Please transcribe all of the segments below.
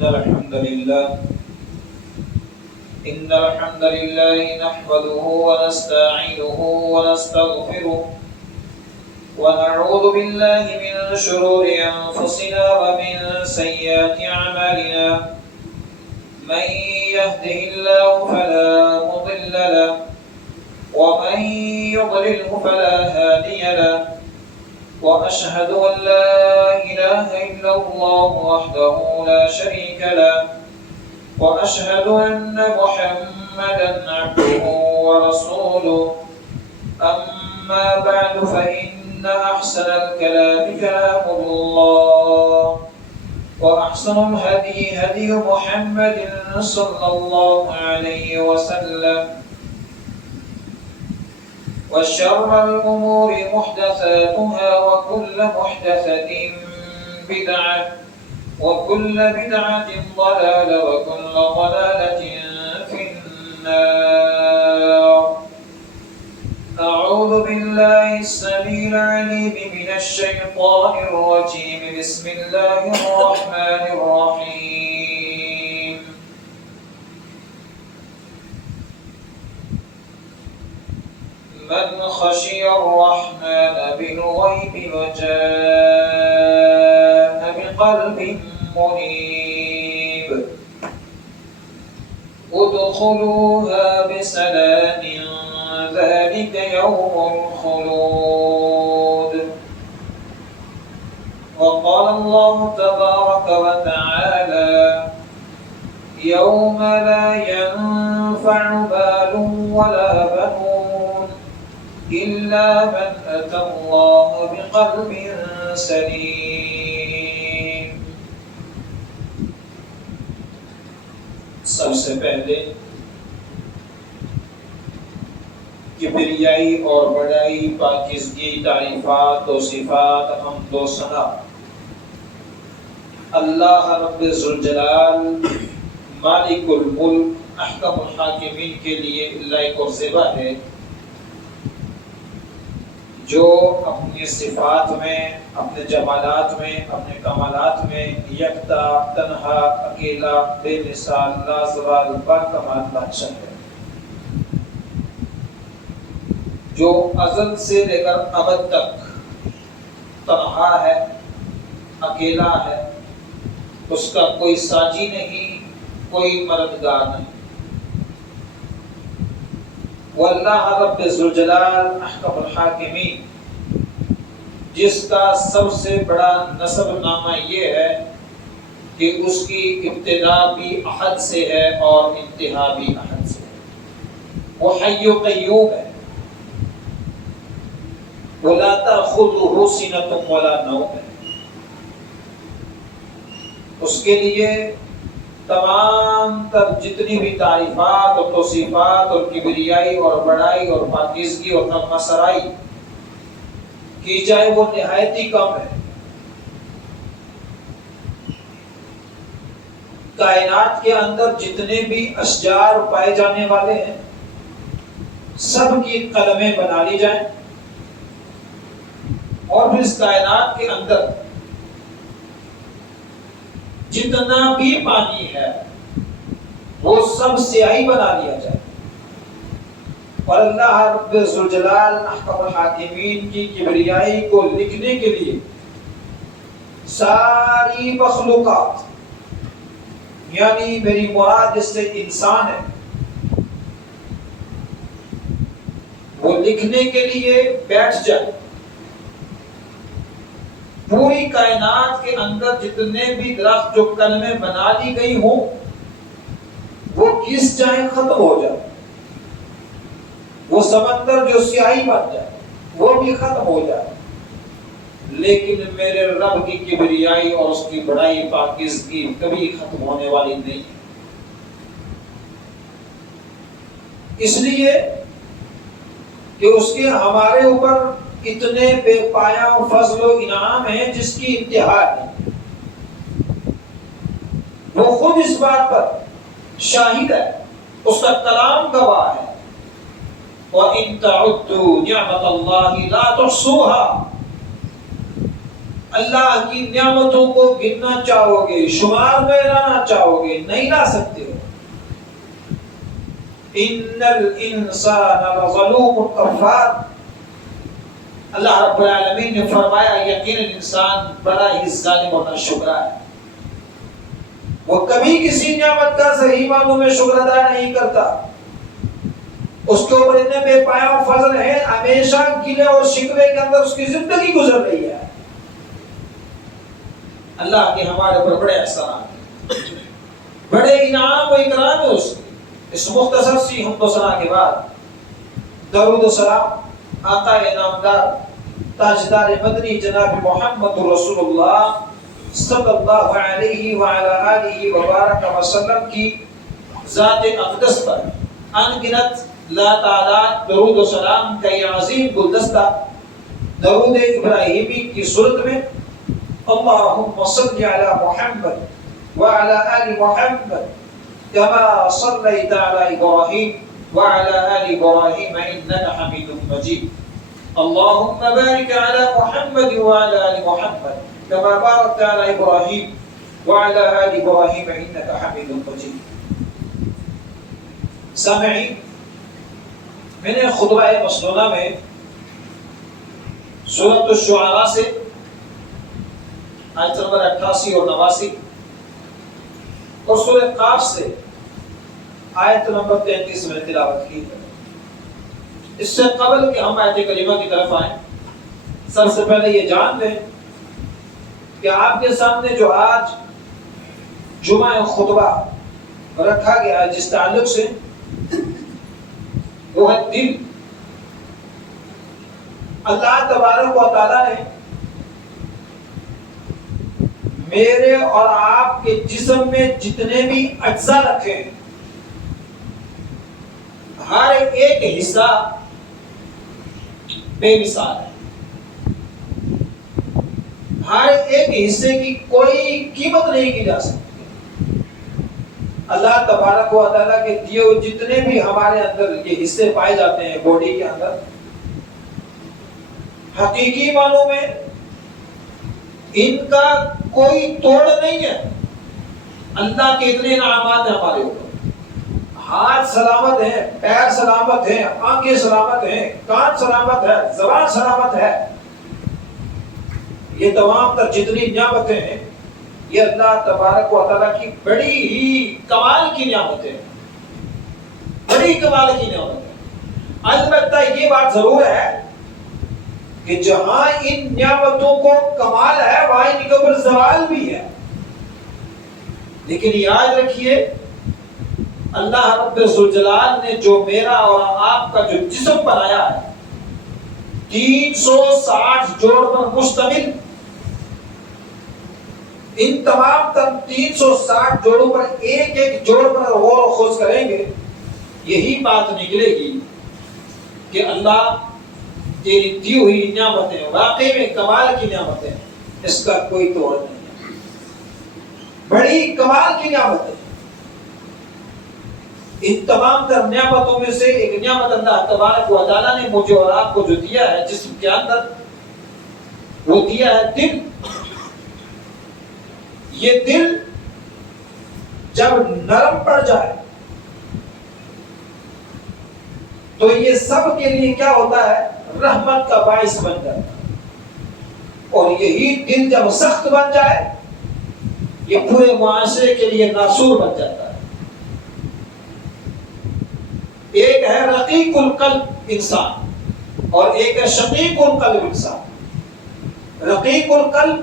إن الحمد لله نحمده ونستعينه ونستغفره ونعوذ بالله من شرور أنفسنا ومن سيئات أعمالنا من يهده الله فلا مضل له ومن يضلله فلا هادي له وأشهد أن لا إله إلا الله وحده لا شريك له وأشهد أن محمدا عبده ورسوله أما بعد فإن أحسن الكلام كلام الله وأحسن الهدي هدي محمد صلى الله عليه وسلم وشر الأمور محدثاتها وكل محدثة بدعة وكل بدعة ضلالة وكل ضلالة في النار. أعوذ بالله السميع العليم من الشيطان الرجيم. بسم الله الرحمن الرحيم. من خشي الرحمن بالغيب وجاء بقلب منيب ادخلوها بسلام ذلك يوم الخلود. وقال الله تبارك وتعالى يوم لا ينفع مال ولا بنون إلا من أتى الله بقلب سليم. سب سے پہلے کبریائی اور بڑائی، پاکیزگی، تعریفات، توصیفات، حمد و ثنا اللہ رب ذوالجلال مالک الملک احکم الحاکمین کے لیے لائق اور زیبا ہے، جو اپنی صفات میں، اپنے جمالات میں، اپنے کمالات میں یکتا، تنہا، اکیلا، بے مثال، لازوال، باکمال بادشاہ ہے، جو ازل سے لے کر ابد تک تنہا ہے، اکیلا ہے، اس کا کوئی ساجی نہیں، کوئی مددگار نہیں. واللہ رب ذوالجلال احکم الحاکمین، جس کا سب سے بڑا نسب نامہ یہ ہے کہ اس کی ابتدا بھی احد سے ہے اور انتہا بھی احد سے ہے. وہ حی و قیوم ہے، وَلَا تَأْخُذُهُ سِنَةٌ وَلَا نَوْمٌ. اس کے لیے تمام تر جتنی بھی تعریفات اور توصیفات اور کبریائی اور بڑائی اور پاکیزگی اور نغمہ سرائی کی جائے وہ نہایت ہی کم ہے. کائنات کے اندر جتنے بھی اشجار پائے جانے والے ہیں سب کی قلمیں بنا لی جائیں اور پھر اس کائنات کے اندر جتنا بھی پانی ہے وہ سب سیاہی بنا لیا جائے اور اللہ رب ذوالجلال احکم الحاکمین کی کبریائی کو لکھنے کے لیے ساری مخلوقات، یعنی میری مراد اس سے انسان ہے، وہ لکھنے کے لیے بیٹھ جائے. پوری کائنات کے اندر جتنے بھی درخت جو کلمیں بنا لی گئی ہوں وہ کس جائیں، ختم ہو جائے. وہ سمندر جو سیاہی بن جائے وہ بھی ختم ہو جائے، لیکن میرے رب کی کبریائی اور اس کی بڑائی، پاکیزگی کبھی ختم ہونے والی نہیں. اس لیے کہ اس کے ہمارے اوپر اتنے بے پایہ فضل و انعام ہیں جس کی انتہا نہیں. وہ خود اس بات پر شاہد ہے، اس کا کلام گواہ ہے. وَإِن تَعُدُّوا نِعْمَةَ اللَّهِ لَا تُحْصُوهَا. اللہ کی نعمتوں کو گننا چاہو گے، شمار میں لانا چاہو گے، نہیں لا سکتے ہو۔ ان الانسان لظلوم کفار، اللہ رب العالمین نے فرمایا یقیناً انسان بڑا ہی ظالم اور ناشکرا ہے، وہ کبھی کسی نعمت کا صحیح معنوں میں شکر ادا نہیں کرتا، اس کے اوپر اتنے بے پایہ فضل ہے، ہمیشہ گلے اور شکوے کے اندر اس کی زندگی گزر رہی ہے۔ اللہ کے ہمارے اوپر بڑے احسانات، بڑے انعام و اکرام ہے اس کے۔ اس مختصر سی حمد و ثنا کے بعد درود و سلام آقا انعامدار تاجدار مدنی جناب محمد رسول اللہ صلی اللہ علیہ وعلی آلہ وبارک وسلم کی ذات اقدس پر ان گنت لا تعداد درود و سلام کا یہ عظیم گلدستہ درود ابراہیمی کی صورت میں اللہم صل علی محمد وعلی آل محمد كما صليت على إبراهيم وعلى آل إبراهيم إنك حميد مجيد اللهم بارك على محمد وعلى آل محمد كما باركت على إبراهيم وعلى آل إبراهيم إنك حميد مجيد۔ سامعین، میں نے خطبہ مسنونہ میں سورۃ الشعراء سے آیت نمبر 88 اور 89 اور سورہ قاف سے آیت نمبر 33 میں تلاوت کی ہے۔ اس سے قبل کہ ہم آیت کریمہ کی طرف آئیں، سب سے پہلے یہ جان لیں کہ آپ کے سامنے جو آج جمعہ خطبہ رکھا گیا ہے جس تعلق سے، وہ ہے دل۔ اللہ تبارک و تعالیٰ نے میرے اور آپ کے جسم میں جتنے بھی اجزاء رکھے ہیں، ہر ایک حصہ بے مثال ہے، ہر ایک حصے کی کوئی قیمت نہیں کی جا سکتی۔ اللہ تبارک و تعالیٰ کے دیے ہوئے جتنے بھی ہمارے اندر یہ حصے پائے جاتے ہیں باڈی کے اندر، حقیقی معنوں میں ان کا کوئی توڑ نہیں ہے۔ اللہ کے اتنے انعامات ہیں ہمارے اوپر، ہاتھ سلامت ہیں، پیر سلامت ہیں، آنکھیں سلامت ہیں، کان سلامت ہے، زبان سلامت ہے۔ یہ تمام تر جتنی نعمتیں ہیں یہ اللہ تبارک و تعالیٰ کی بڑی ہی کمال کی نعمتیں ہیں، بڑی کمال کی نعمتیں۔ البتہ یہ بات ضرور ہے کہ جہاں ان نعمتوں کو کمال ہے وہاں ان کے اوپر زوال بھی ہے، لیکن یاد رکھیے اللہ رب ذوالجلال نے جو میرا اور آپ کا جو جسم بنایا ہے 360 جوڑ پر مشتمل، ان تمام 360 جوڑوں پر ایک ایک جوڑ پر غور و خوض کریں گے، یہی بات نکلے گی کہ اللہ تیری دی ہوئی نعمتیں واقعی میں کمال کی نعمتیں، اس کا کوئی توڑ نہیں ہے، بڑی کمال کی نعمتیں۔ ان تمام تر نعمتوں میں سے ایک نعمت اللہ تبارک و تعالیٰ نے مجھے اور آپ کو جو دیا ہے جسم کے اندر، وہ دیا ہے دل۔ یہ دل جب نرم پڑ جائے تو یہ سب کے لیے کیا ہوتا ہے؟ رحمت کا باعث بن جاتا ہے، اور یہی دل جب سخت بن جائے یہ پورے معاشرے کے لیے ناسور بن جاتا ہے۔ ایک ہے رقیق القلب انسان اور ایک ہے شقیق القلب انسان۔ رقیق القلب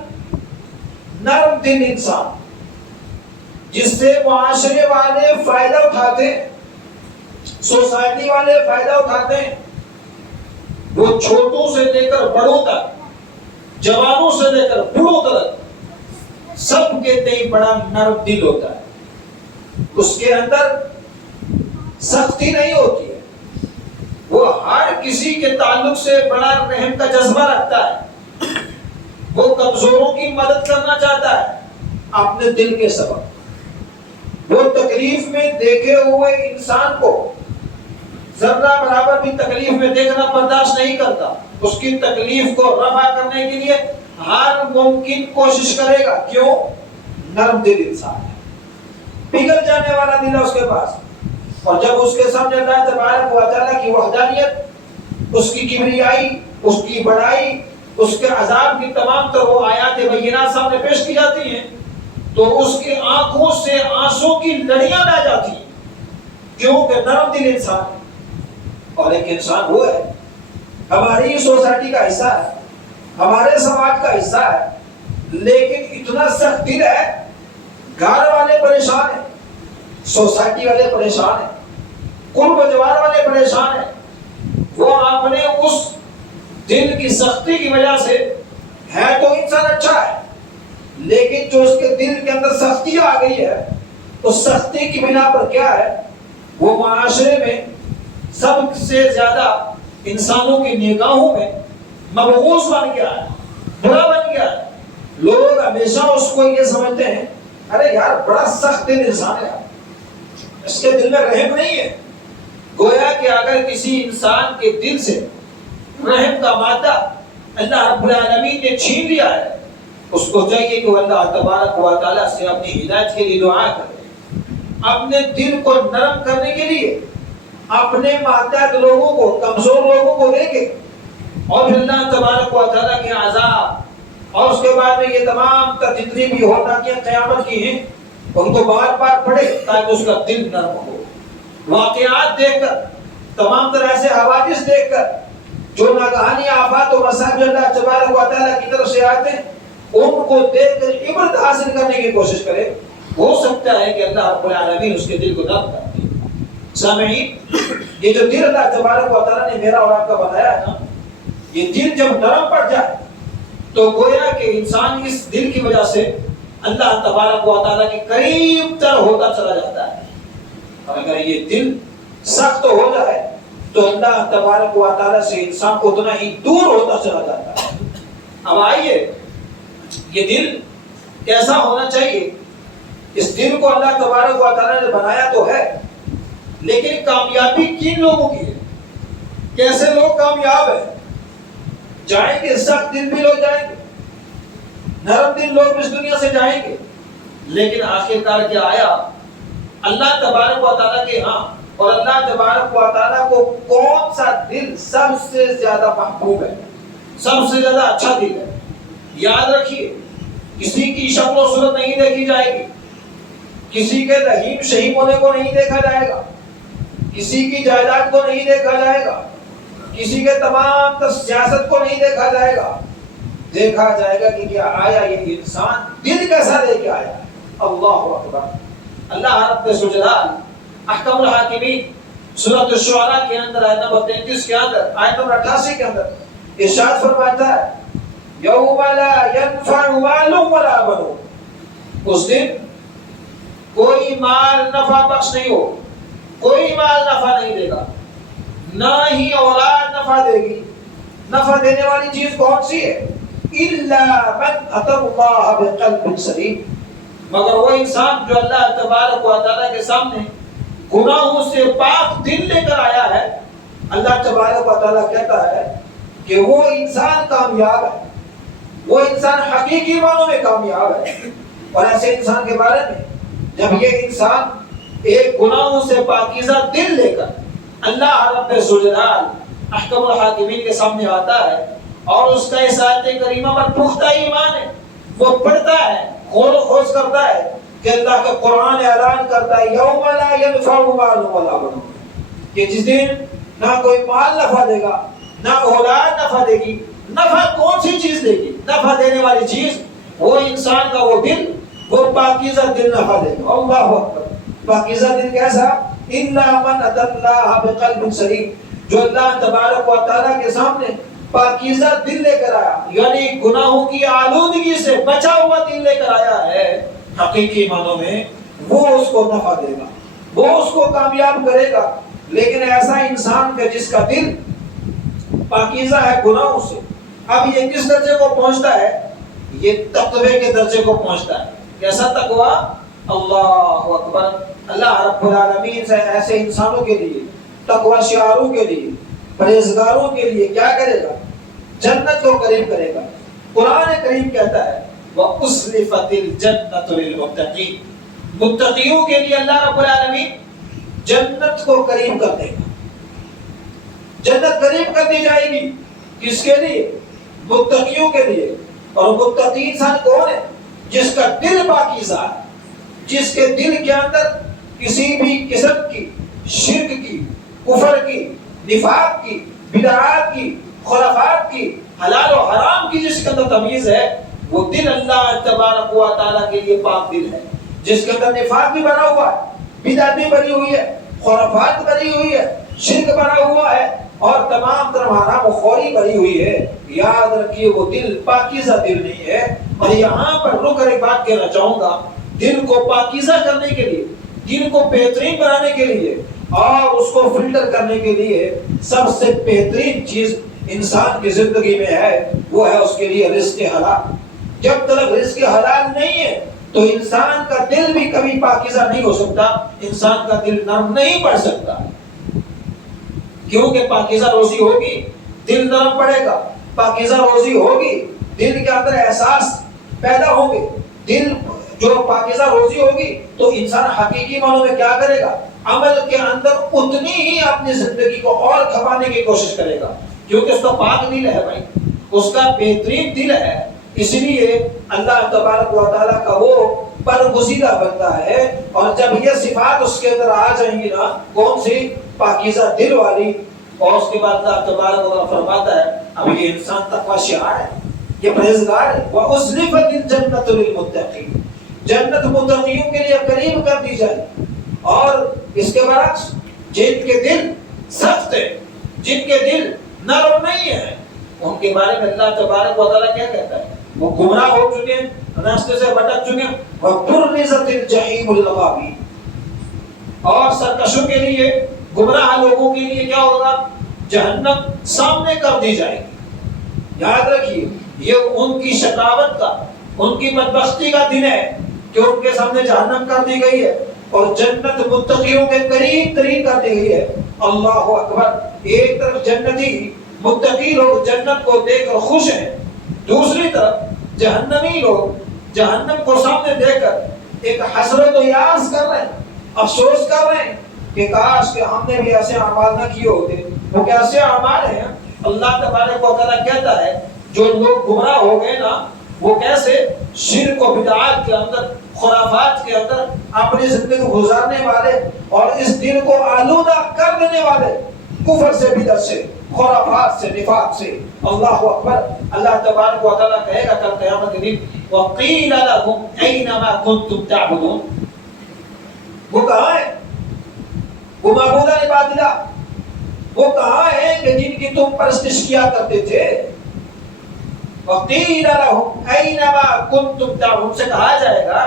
نرم دل انسان جس سے معاشرے والے فائدہ اٹھاتے ہیں، سوسائٹی والے فائدہ اٹھاتے ہیں، وہ چھوٹوں سے لے کر بڑوں تک، جوانوں سے لے کر بوڑھوں تک سب کے تئیں بڑا نرم دل ہوتا ہے، اس کے اندر سختی نہیں ہوتی ہے، وہ ہر کسی کے تعلق سے بڑا رحم کا جذبہ رکھتا ہے، وہ کمزوروں کی مدد کرنا چاہتا ہے اپنے دل کے سبب، وہ تکلیف میں دیکھے ہوئے انسان کو ذرہ برابر بھی تکلیف میں دیکھنا برداشت نہیں کرتا، اس کی تکلیف کو رفع کرنے کے لیے ہر ممکن کوشش کرے گا. کیوں؟ نرم دل انسان ہے، پگھل جانے والا دل ہے اس کے پاس. اور جب اس کے سامنے اللہ تبارک و تعالیٰ کی وحدانیت، اس کی کبریائی، اس کی بڑائی، اس کے عذاب کی تمام تر وہ آیات بینات سامنے پیش کی جاتی ہیں تو اس کی آنکھوں سے آنسوں کی لڑیاں بہہ جاتی ہیں. کیوں کہ نرم دل انسان ہے. اور ایک انسان وہ ہے ہماری سوسائٹی کا حصہ ہے، ہمارے سماج کا حصہ ہے، لیکن اتنا سخت دل ہے، گھر والے پریشان ہیں، سوسائٹی والے پریشان ہیں، قرب و جوار والے پریشان ہیں. وہ اپنے اس دل کی سختی کی وجہ سے ہے تو انسان اچھا ہے، لیکن جو اس کے دل کے اندر سختی آ گئی ہے، اس سختی کی بنا پر کیا ہے، وہ معاشرے میں سب سے زیادہ انسانوں کی نگاہوں میں مبغوض بن گیا ہے، برا بن گیا ہے. لوگ ہمیشہ اس کو یہ سمجھتے ہیں ارے یار بڑا سخت دل انسان ہے، اس کے دل میں رحم نہیں ہے. گویا کہ اگر کسی انسان کے دل سے رحم کا مادہ اللہ رب العالمین نے چھین لیا ہے، اس کو چاہیے کہ وہ اللہ تبارک و تعالیٰ سے اپنی ہدایت کے لیے دعا کرے، اپنے دل کو نرم کرنے کے لیے اپنے محتاج لوگوں کو، کمزور لوگوں کو دیکھے، اور اللہ تبارک و تعالیٰ کے عذاب اور اس کے بعد میں یہ تمام جتنی بھی ہولناکیاں قیامت کی ہیں ان کو بار بار پڑھے تاکہ اس کا دل نرم ہو. واقعات دیکھ کر، تمام طرح سے حوادث دیکھ کر جو ناگہانی آفات و مصائب اللہ تبارک و تعالیٰ کی طرف سے آتے ہیں ان کو دیکھ کر عبرت حاصل کرنے کی کوشش کرے. ہو سکتا ہے کہ اللہ رب العالمین اس کے دل کو نرم کر دے. سامعین، یہ جو دل اللہ تبارک و تعالیٰ نے میرا اور آپ کا بنایا ہے نا، یہ دل جب نرم پڑ جائے تو گویا کہ انسان اس دل کی وجہ سے اللہ تبارک و تعالیٰ کے قریب تر ہوتا چلا جاتا ہے. اور اگر یہ دل سخت ہو جائے تو اللہ تبارک و تعالیٰ سے انسان اتنا ہی دور ہوتا چلا جاتا ہے. اب آئیے، یہ دل کیسا ہونا چاہیے؟ اس دل کو اللہ تبارک و تعالیٰ نے بنایا تو ہے، لیکن کامیابی کن لوگوں کی ہے؟ کیسے لوگ کامیاب ہیں؟ جائیں گے سخت دل بھی لوگ جائیں گے، نرم دل لوگ اس دنیا سے جائیں گے، لیکن آخر کار کیا آیا؟ اللہ تبارک و تعالیٰ کے ہاں اور اللہ تبارک و تعالیٰ کو کون سا دل سب سے زیادہ محبوب ہے، سب سے زیادہ اچھا دل ہے؟ یاد رکھیے، کسی کی شکل و صورت نہیں دیکھی جائے گی، کسی کے رحیم شہیم ہونے کو نہیں دیکھا جائے گا، کسی کی جائیداد کو نہیں دیکھا جائے گا، کسی کے تمام سیاست کو نہیں دیکھا جائے گا. دیکھا جائے گا کہ کیا آیا یہ انسان دل کیسا لے کے آیا. اللہ اکبر. اللہ رب الجلال احکم الحاکمین سورۃ الشعراء کے اندر آیت نمبر 33 کے اندر، آیت نمبر 88 کے اندر ارشاد فرماتا ہے یوم لا ينفع مال ولا بنون. اس دن کوئی مال نفع بخش نہیں ہو، کوئی مال نفع نہیں دے گا، نہ ہی اولاد نفع دے گی. نفع دینے والی چیز کون سی ہے؟ الا من اتى الله بقلب سلیم. مگر وہ انسان جو اللہ تبارک و تعالیٰ کے سامنے گناہوں سے پاک دل لے کر آیا ہے، اللہ تبارک و تعالیٰ کہتا ہے کہ وہ انسان کامیاب ہے، وہ انسان حقیقی معنوں میں کامیاب ہے. اور ایسے انسان کے بارے میں جب یہ انسان ایک گناہوں سے پاکیزہ دل لے کر اللہ رب الجلال احکم الحاکمین کے سامنے آتا ہے اور اس کا اس آیت کریمہ پر پختہ ایمان ہے، وہ پڑھتا ہے، غور و خوض کرتا ہے کہ اللہ کا قرآن اعلان کرتا ہے یوم لا ينفع مال ولا بنون، کہ جس دن نہ کوئی مال نفع دے گا، نہ اولاد نفع دے گی. نفع کون سی چیز دے گی؟ نفع دینے والی چیز وہ انسان کا وہ دل، وہ پاکیزہ دل نفع دے گا. اللہ اکبر. پاکیزہ دل کیسا؟ الا من اتى الله بقلب سلیم، جو اللہ تبارک و تعالیٰ کے سامنے پاکیزہ دل لے کر آیا، یعنی گناہوں کی آلودگی سے بچا ہوا دل لے کر آیا ہے حقیقی معنوں میں، وہ اس کو نفع دے گا، وہ اس کو کامیاب کرے گا. لیکن ایسا انسان کا جس کا دل پاکیزہ ہے گناہوں سے، اب یہ کس درجے کو پہنچتا ہے؟ یہ تقوی کے درجے کو پہنچتا ہے. کیسا تقوی؟ اللہ اکبر. اللہ رب العالمین سے ایسے انسانوں کے لیے، تقوی شعاروں کے لیے، پرہیزگاروں کے لیے کیا کرے گا؟ جنت کو قریب کرے گا. قرآن کریم کہتا ہے وَأُزْلِفَتِ الْجَنَّةُ لِلْمُتَّقِينَ، متقیوں کے لیے اللہ رب العالمین جنت کو قریب کر دے گا. جنت قریب کر دی جائے گی کس کے لیے؟ متقیوں کے لیے. اور متقی انسان کون ہے؟ جس کا دل پاکیزہ ہے، جس کے دل کے اندر کسی بھی قسم کی شرک کی، کفر کی، نفاق کی، بدعات کی، خرافات کی، حلال و حرام کی جس کے اندر تمیز ہے، وہ دل اللہ تبارک و تعالیٰ کے لیے پاک دل ہے. جس کے اندر نفاق بھی بنا ہوا ہے، بدعت بھی بنی ہوئی ہے، خرافات بنی ہوئی ہے، شرک بنا ہوا ہے، اور تمام طرح حرام و خوری بھری ہوئی ہے، یاد رکھیے وہ دل پاکیزہ دل نہیں ہے. اور یہاں پر رک کر ایک بات کہنا چاہوں گا، دل کو پاکیزہ کرنے کے لیے، دل کو بہترین بنانے کے لیے اور اس کو فلٹر کرنے کے لیے سب سے بہترین چیز انسان کی زندگی میں ہے، وہ ہے اس کے لیے رزق حلال. جب تک رزق حلال نہیں ہے تو انسان کا دل بھی کبھی پاکیزہ نہیں ہو سکتا، انسان کا دل نرم نہیں پڑ سکتا. کیونکہ پاکیزہ روزی ہوگی دل نرم پڑے گا، پاکیزہ روزی ہوگی دل کے اندر احساس پیدا ہوں گے. دل جو پاکیزہ روزی ہوگی تو انسان حقیقی معنوں میں کیا کرے گا؟ عمل کے اندر اتنی ہی اپنی زندگی کو اور کھپانے کی کوشش کرے گا، کیونکہ اس کا پاک دل ہے بھائی، اس کا بہترین دل ہے. اس لیے اللہ تبارک و تعالیٰ کا وہ برگزیدہ بنتا ہے. اور جب یہ صفات اس کے اندر آ جائیں گی نا، کون سی؟ پاکیزہ دل والی. اور اس کے بعد اللہ تبارک و تعالیٰ فرماتا ہے اب یہ انسان تقوی شعار ہے، یہ پرہیزگار ہے. وَأُزْلِفَتِ الْجَنَّةُ لِلْمُتَّقِينَ، جنت متقیوں کے لیے قریب کر دی جائے. اور اس کے برعکس جن کے دل سخت ہے، جن کے دل نرم نہیں ہے، ان کے بارے میں اللہ تبارک و تعالیٰ کیا کہتا ہے؟ وہ گمراہ ہو چکے ہیں، راستے سے بھٹک چکے ہیں. وَبُرِّزَتِ الْجَحِيمُ لِلْغَاوِينَ، اور سرکشوں کے لیے، گمراہ لوگوں کے لیے کیا ہوگا؟ جہنم سامنے کر دی جائے گی. یاد رکھیے یہ ان کی شقاوت کا، ان کی بدبختی کا دن ہے کہ ان کے سامنے جہنم کر دی گئی ہے اور جنت متقیوں کے قریب ترین کر دی گئی ہے. اللہ اکبر. ایک طرف جنتی متقی لوگ جنت کو دیکھ کر خوش ہیں، دوسری طرف جہنمی لوگ جہنم کو سامنے دیکھ کر ایک حسرت و یاس کر رہے ہیں، افسوس کر رہے ہیں کہ کاش کہ ہم نے بھی ایسے اعمال نہ کیے ہوتے. وہ کیسے اعمال ہیں؟ اللہ تبارک و تعالیٰ کہتا ہے جو لوگ گمراہ ہو گئے نا، وہ کیسے شرک و بدعات کے اندر، خرافات کے اندر اپنی زندگی گزارنے والے اور اس دل کو آلودہ کر دینے والے، کفر سے، بدعت سے، خرافات سے، نفاق سے. اللہ اکبر. اللہ تبارک و تعالیٰ کہے گا کل قیامت کے دن وَقِيلَ لَهُمْ أَيْنَ مَا كُنْتُمْ تَعْبُدُونَ، وہ کہاں ہے؟ وہ معبودان باطلہ، وہ کہاں ہیں کہ جن کی تم پرستش کیا کرتے تھے؟ وَقِيلَ لَهُمْ أَيْنَ مَا كُنْتُمْ تَعْبُدُونَ، سے کہا جائے گا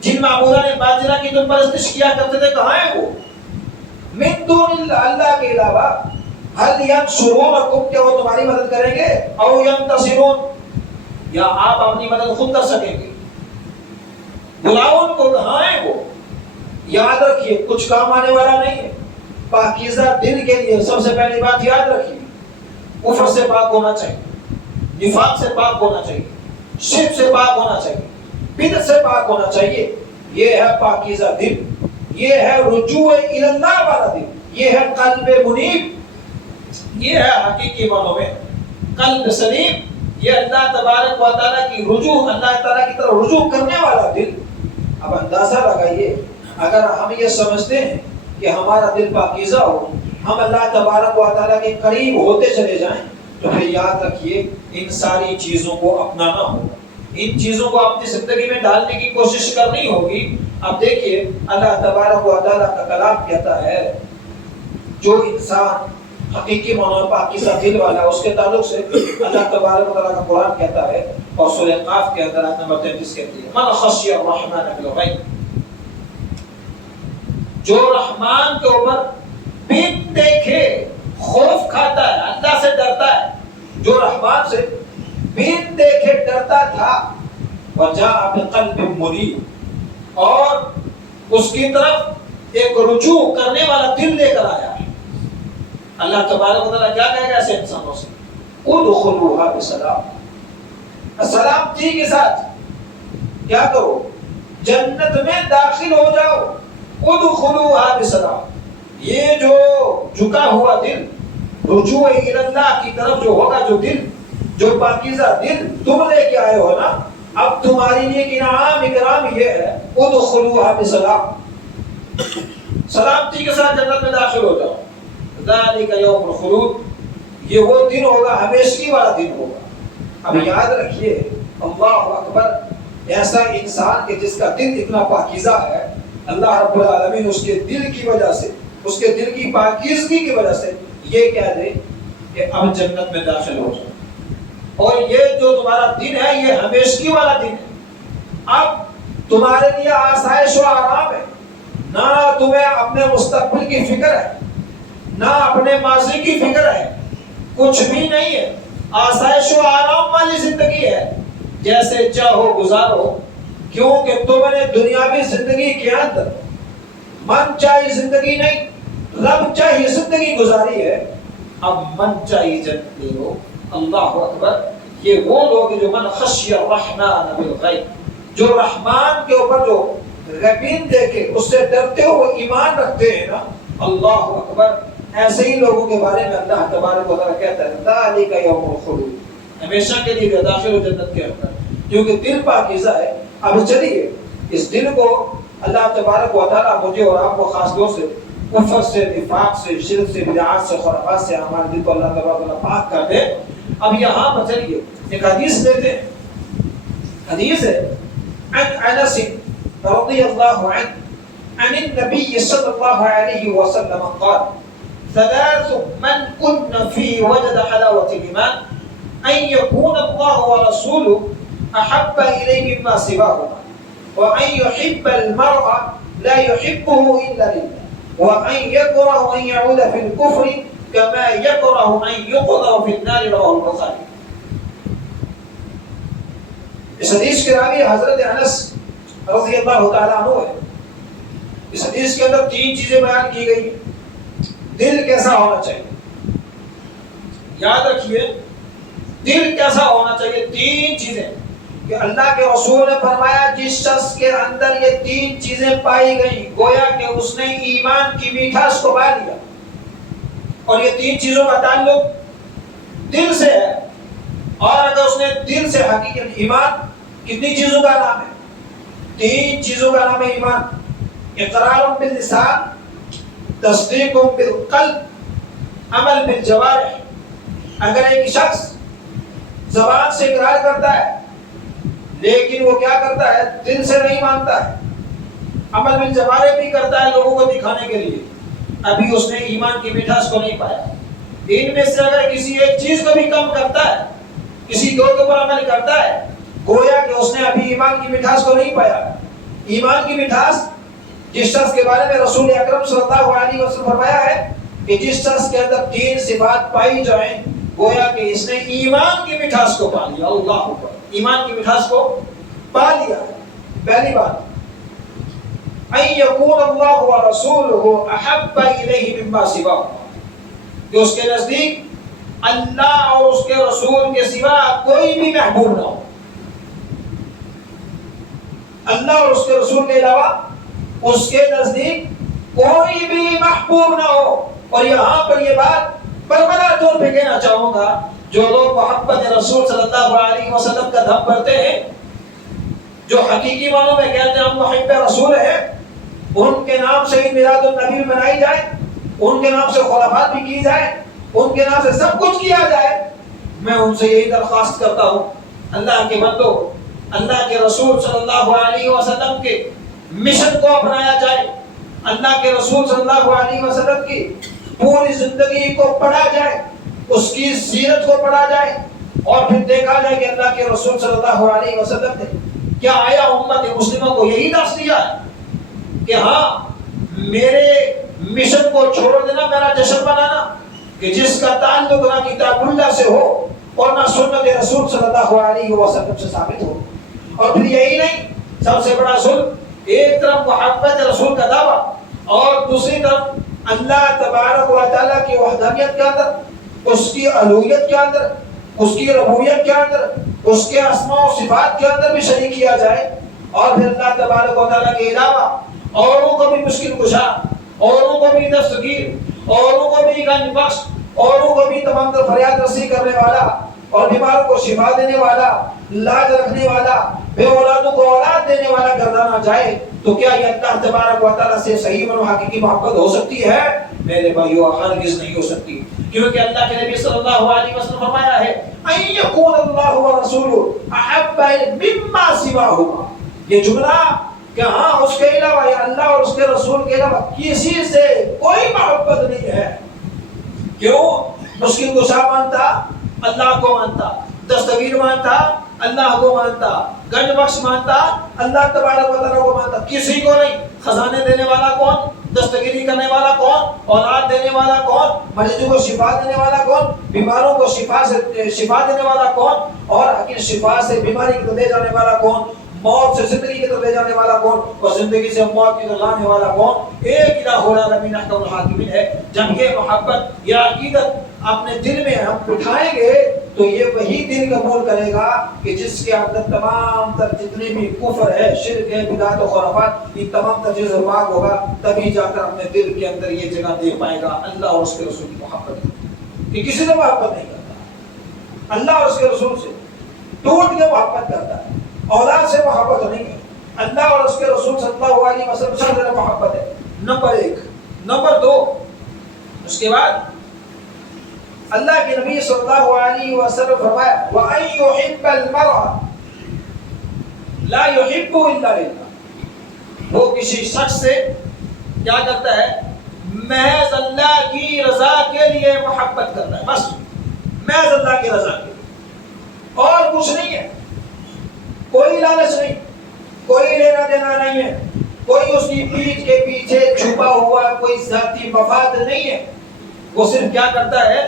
جن معبودان باطلہ کی تم پرستش کیا کرتے تھے کہاں ہیں وہ؟ مِن دُونِ اللَّهِ، اللہ کے علاوہ. هَلْ يَنْصُرُونَكُمْ، کیا وہ تمہاری مدد کریں گے؟ أَوْ يَنْتَصِرُونَ، یا آپ اپنی مدد خود کر سکیں گے؟ بلاؤ ان کو، کہاں ہیں وہ؟ یاد رکھیے کچھ کام آنے والا نہیں ہے. پاکیزہ دل کے لیے سب سے پہلی بات یاد رکھیے کفر سے پاک ہونا چاہیے، نفاق سے پاک ہونا چاہیے، شرک سے پاک ہونا چاہیے، بدعت سے پاک ہونا چاہیے. یہ ہے پاکیزہ دل، یہ ہے رجوع اللہ والا دل، یہ ہے قلب منیب، یہ ہے حقیقی معنوں میں قلب سلیم. یہ اللہ تبارک و تعالیٰ کی رجوع، اللہ تعالیٰ کی طرف رجوع کرنے والا دل. اب اندازہ لگائیے اگر ہم یہ سمجھتے ہیں کہ ہمارا دل پاکیزہ ہو، ہم اللہ تبارک و تعالیٰ کے قریب ہوتے چلے جائیں، تو پھر یاد رکھیے ان ساری چیزوں کو اپنانا ہوگا، ان چیزوں کو اپنی زندگی میں ڈالنے کی کوشش کرنی ہوگی. اب دیکھیے اللہ تبارک و تعالیٰ کا کلام کہتا ہے جو انسان حقیقی معنی پاکیزہ دل والا، اس کے تعلق سے اللہ تبارک و تعالیٰ کا قرآن کہتا ہے اور سورہ قاف کے اندر آیت نمبر 33 کہتی ہے من خشی الرحمن بالغیب، جو رحمان کے اوپر بن دیکھے خوف کھاتا ہے، اللہ سے ڈرتا ہے، جو رحمان سے بن دیکھے ڈرتا تھا، وجاء بقلب منیب، اور اس کی طرف ایک رجوع کرنے والا دل لے کر آیا ہے. اللہ تبارک و تعالیٰ کیا کہے گا ایسے انسانوں سے؟ ادخلوها بسلام، سلامتی کے ساتھ کیا کرو؟ جنت میں داخل ہو جاؤ. ادخلوها بسلام. یہ جو جھکا ہوا دل، رجوع اللہ کی طرف جو ہوگا، جو دل، جو پاکیزہ دل تم لے کے آئے ہو نا، اب تمہاری لیے انعام اکرام یہ ہے، ادخلوها بسلام، سلامتی کے ساتھ جنت میں داخل ہو جاؤ. ذالک یوم الخلود، یہ وہ دن ہوگا، ہمیشگی والا دن ہوگا. اب یاد رکھیے، اللہ اکبر، ایسا انسان کہ جس کا دل اتنا پاکیزہ ہے، اللہ رب العالمین اس کے دل کی وجہ سے، اس کے دل کی پاکیزگی کی وجہ سے یہ کہہ دے کہ اب جنت میں داخل ہو جاؤ. اور یہ جو تمہارا دن ہے یہ ہمیشگی والا دن ہے. اب تمہارے لیے آسائش و آرام ہے، نہ تمہیں اپنے مستقبل کی فکر ہے، نہ اپنے ماضی کی فکر ہے، کچھ بھی نہیں ہے. آسائش و آرام والی زندگی ہے، جیسے چاہو گزارو، کیونکہ تم نے دنیاوی زندگی کے اندر من چاہی زندگی نہیں، رب چاہی زندگی گزاری ہے. اب من چاہی جنت لے لو. اللہ اکبر. یہ وہ لوگ جو من خشی الرحمن بالغیب، جو رحمان کے اوپر جو غیبین دیکھے اس سے ڈرتے ہوئے ایمان رکھتے ہیں نا، اللہ اکبر، ایسے ہی لوگوں کے بارے میں اللہ تبارک و تعالیٰ کہتا ہے ذالک یوم الخلود، ہمیشہ کے لیے داخل ہو جنت کے اندر، کیونکہ دل پاکیزہ ہے. اب چلیے اس دل کو اللہ تبارک و تعالیٰ مجھے اور آپ کو خاص طور سے کفر سے، نفاق سے، شرک سے، بدعات سے، خرافات سے ہمارے دل کو اللہ تبارک و تعالیٰ پاک کر دے. اب یہاں پر چلیے ایک حدیث لیتے ہیں. حدیث ہے عن انس رضی اللہ عنہ عن النبی صلی اللہ علیہ وسلم قال ثلاث من كن فيه وجد حلاوة الإيمان أن يكون الله ورسوله أحب إليه مما سواهما وأن يحب المرء لا يحبه إلا لله وأن يكره أن يعود في الكفر كما يكره أن يقذف في النار. رواه البخاري. اس حدیث کے راوی حضرت انس رضی اللہ تعالیٰ عنہ ہے. اس حدیث کے اندر تین چیزیں بیان کی گئی ہیں. دل کیسا ہونا چاہیے؟ یاد رکھیے، دل کیسا ہونا چاہیے؟ تین چیزیں کہ اللہ کے رسول نے فرمایا جس شخص کے اندر یہ تین چیزیں پائی گئی گویا کہ اس نے ایمان کی میٹھاس کو پا لیا. اور یہ تین چیزوں کا تعلق دل سے ہے. اور اگر اس نے دل سے حقیقت، ایمان کتنی چیزوں کا نام ہے؟ تین چیزوں کا نام ہے ایمان. اقرار باللسان، تصدیق بالقلب، عمل بالجوارح. اگر ایک شخص زبان سے اقرار کرتا ہے لیکن وہ کیا کرتا ہے؟ دل سے نہیں مانتا ہے. عمل بالجوارح بھی کرتا ہے لوگوں کو دکھانے کے لیے، ابھی اس نے ایمان کی مٹھاس کو نہیں پایا. ان میں سے اگر کسی ایک چیز کو بھی کم کرتا ہے، کسی دو کے اوپر عمل کرتا ہے، گویا کہ اس نے ابھی ایمان کی مٹھاس کو نہیں پایا. ایمان کی مٹھاس جس شخص کے بارے میں رسول اکرم صلی اللہ علیہ وسلم فرمایا ہے کہ جس شخص کے اندر تین صفات پائی جائیں گویا کہ اس نے ایمان کی مٹھاس کو پا لیا. اللہ اکبر، ایمان کی مٹھاس کو پا لیا. پہلی بات ان یکون اللہ ورسولہ احب الیہ مما سواہ، کہ اس کے نزدیک اللہ اور اس کے رسول کے سوا کوئی بھی محبوب نہ ہو. اللہ اور اس کے رسول کے علاوہ اس کے نزدیک کوئی بھی محبوب نہ ہو. اور یہاں پر یہ بات برقرار طور پہ کہنا چاہوں گا، جو لوگ محبت رسول صلی اللہ علیہ وسلم کا دم بھرتے ہیں، جو حقیقی معنوں میں کہتے ہیں ہم محب رسول ہیں، ان کے نام سے میلاد النبی منائی جائے، ان کے نام سے خرافات بھی کی جائے، ان کے نام سے سب کچھ کیا جائے. میں ان سے یہی درخواست کرتا ہوں، اللہ کے بندو، اللہ کے رسول صلی اللہ علیہ وسلم کے مشن کو اپنایا جائے. اللہ کے رسول صلی اللہ علیہ وسلم کی پوری زندگی کو پڑھا جائے، اس کی سیرت کو پڑھا جائے، اور پھر دیکھا جائے کہ اللہ کے رسول صلی اللہ علیہ وسلم نے کیا آیا امت مسلمہ کو یہی درس دیا ہے کہ ہاں میرے مشن کو چھوڑ دینا، میرا جشن بنانا کہ جس کا تعلق نہ کتاب اللہ سے ہو اور نہ سنت رسول صلی اللہ علیہ وسلم سے ثابت ہو. اور پھر یہی نہیں، سب سے بڑا ظلم، ایک طرف محبت رسول کا دعویٰ اور دوسری طرف اللہ تبارک و تعالیٰ کی وحدانیت کے اندر، اس کی الوہیت کے اندر اس کی ربوبیت کے اندر، اس کے اسماء و صفات کے اندر بھی شریک کیا جائے، اور پھر اللہ تبارک و تعالیٰ کے علاوہ اوروں کو بھی مشکل کشا، اوروں کو بھی دستگیر، اوروں کو بھی گنج بخش، اوروں کو بھی تمام تر فریاد رسی کرنے والا، اور بیماروں کو شفا دینے والا، لاج رکھنے والا، بے اولادوں کو اولاد دینے والا گردانا جائے، تو کیا یہ اللہ تبارک و تعالیٰ سے صحیح و حقیقی محبت ہو سکتی ہے؟ میرے بھائیو ہرگز نہیں ہو سکتی، کیونکہ اللہ کے نبی صلی اللہ علیہ وسلم فرمایا ہے ان یکون اللہ ورسولہ احب مما سواہما، یہ جملہ کہ ہاں اس کے علاوہ یا اللہ اور اس کے رسول کے علاوہ کسی سے کوئی محبت نہیں ہے۔ کیوں؟ مشکل کشا مانتا اللہ کو مانتا، دستگیر مانتا اللہ کو مانتا، گنج بخش مانتا اللہ تبارک و تعالیٰ کو مانتا، کسی کو نہیں۔ خزانے دینے والا کون؟ دستگیری کرنے والا کون؟ اولاد دینے والا کون؟ مریضوں کو شفا دینے والا کون؟ بیماروں کو شفا دینے والا کون؟ اور شفا سے بیماری کو لے جانے والا کون؟ موت سے زندگی کی طرف لے جانے والا کون؟ اور زندگی سے موت کی طرف لانے والا کون؟ ایک الہ العالمین احکم الحاکمین ہے۔ جب یہ محبت یا عقیدت اپنے دل میں ہم بٹھائیں گے تو یہ وہی دل قبول کرے گا کہ جس کے اندر تمام تر جتنے بھی کفر ہے، شرک ہے، بدعت و خرافات، یہ تمام تر چیزیں پاک ہوگا، تبھی جا کر اپنے دل کے اندر یہ جگہ دے پائے گا اللہ اور اس کے رسول کی محبت، کہ کسی سے محبت نہیں کرتا، اللہ اور اس کے رسول سے ٹوٹ کے محبت کرتا ہے، اولاد سے محبت نہیں ہے، اللہ اور اس کے رسول صلی اللہ علیہ وسلم سے محبت ہے۔ نمبر ایک۔ نمبر دو، اس کے بعد اللہ کے نبی صلی اللہ علیہ وسلم فرمایا وَأَن يُحِبَّ الْمَرْءَ لَا يُحِبُّهُ إِلَّا لِلَّهِ، وہ کسی شخص سے کیا کرتا ہے؟ محض اللہ کی رضا کے لیے محبت کرتا ہے، بس محض اللہ کی رضا کے لیے، اور کچھ نہیں ہے، کوئی لالچ نہیں، کوئی لینا دینا نہیں ہے، کوئی اس کی پیٹھ کے پیچھے چھپا ہوا کوئی ذاتی مفاد نہیں ہے، وہ صرف کیا کرتا ہے؟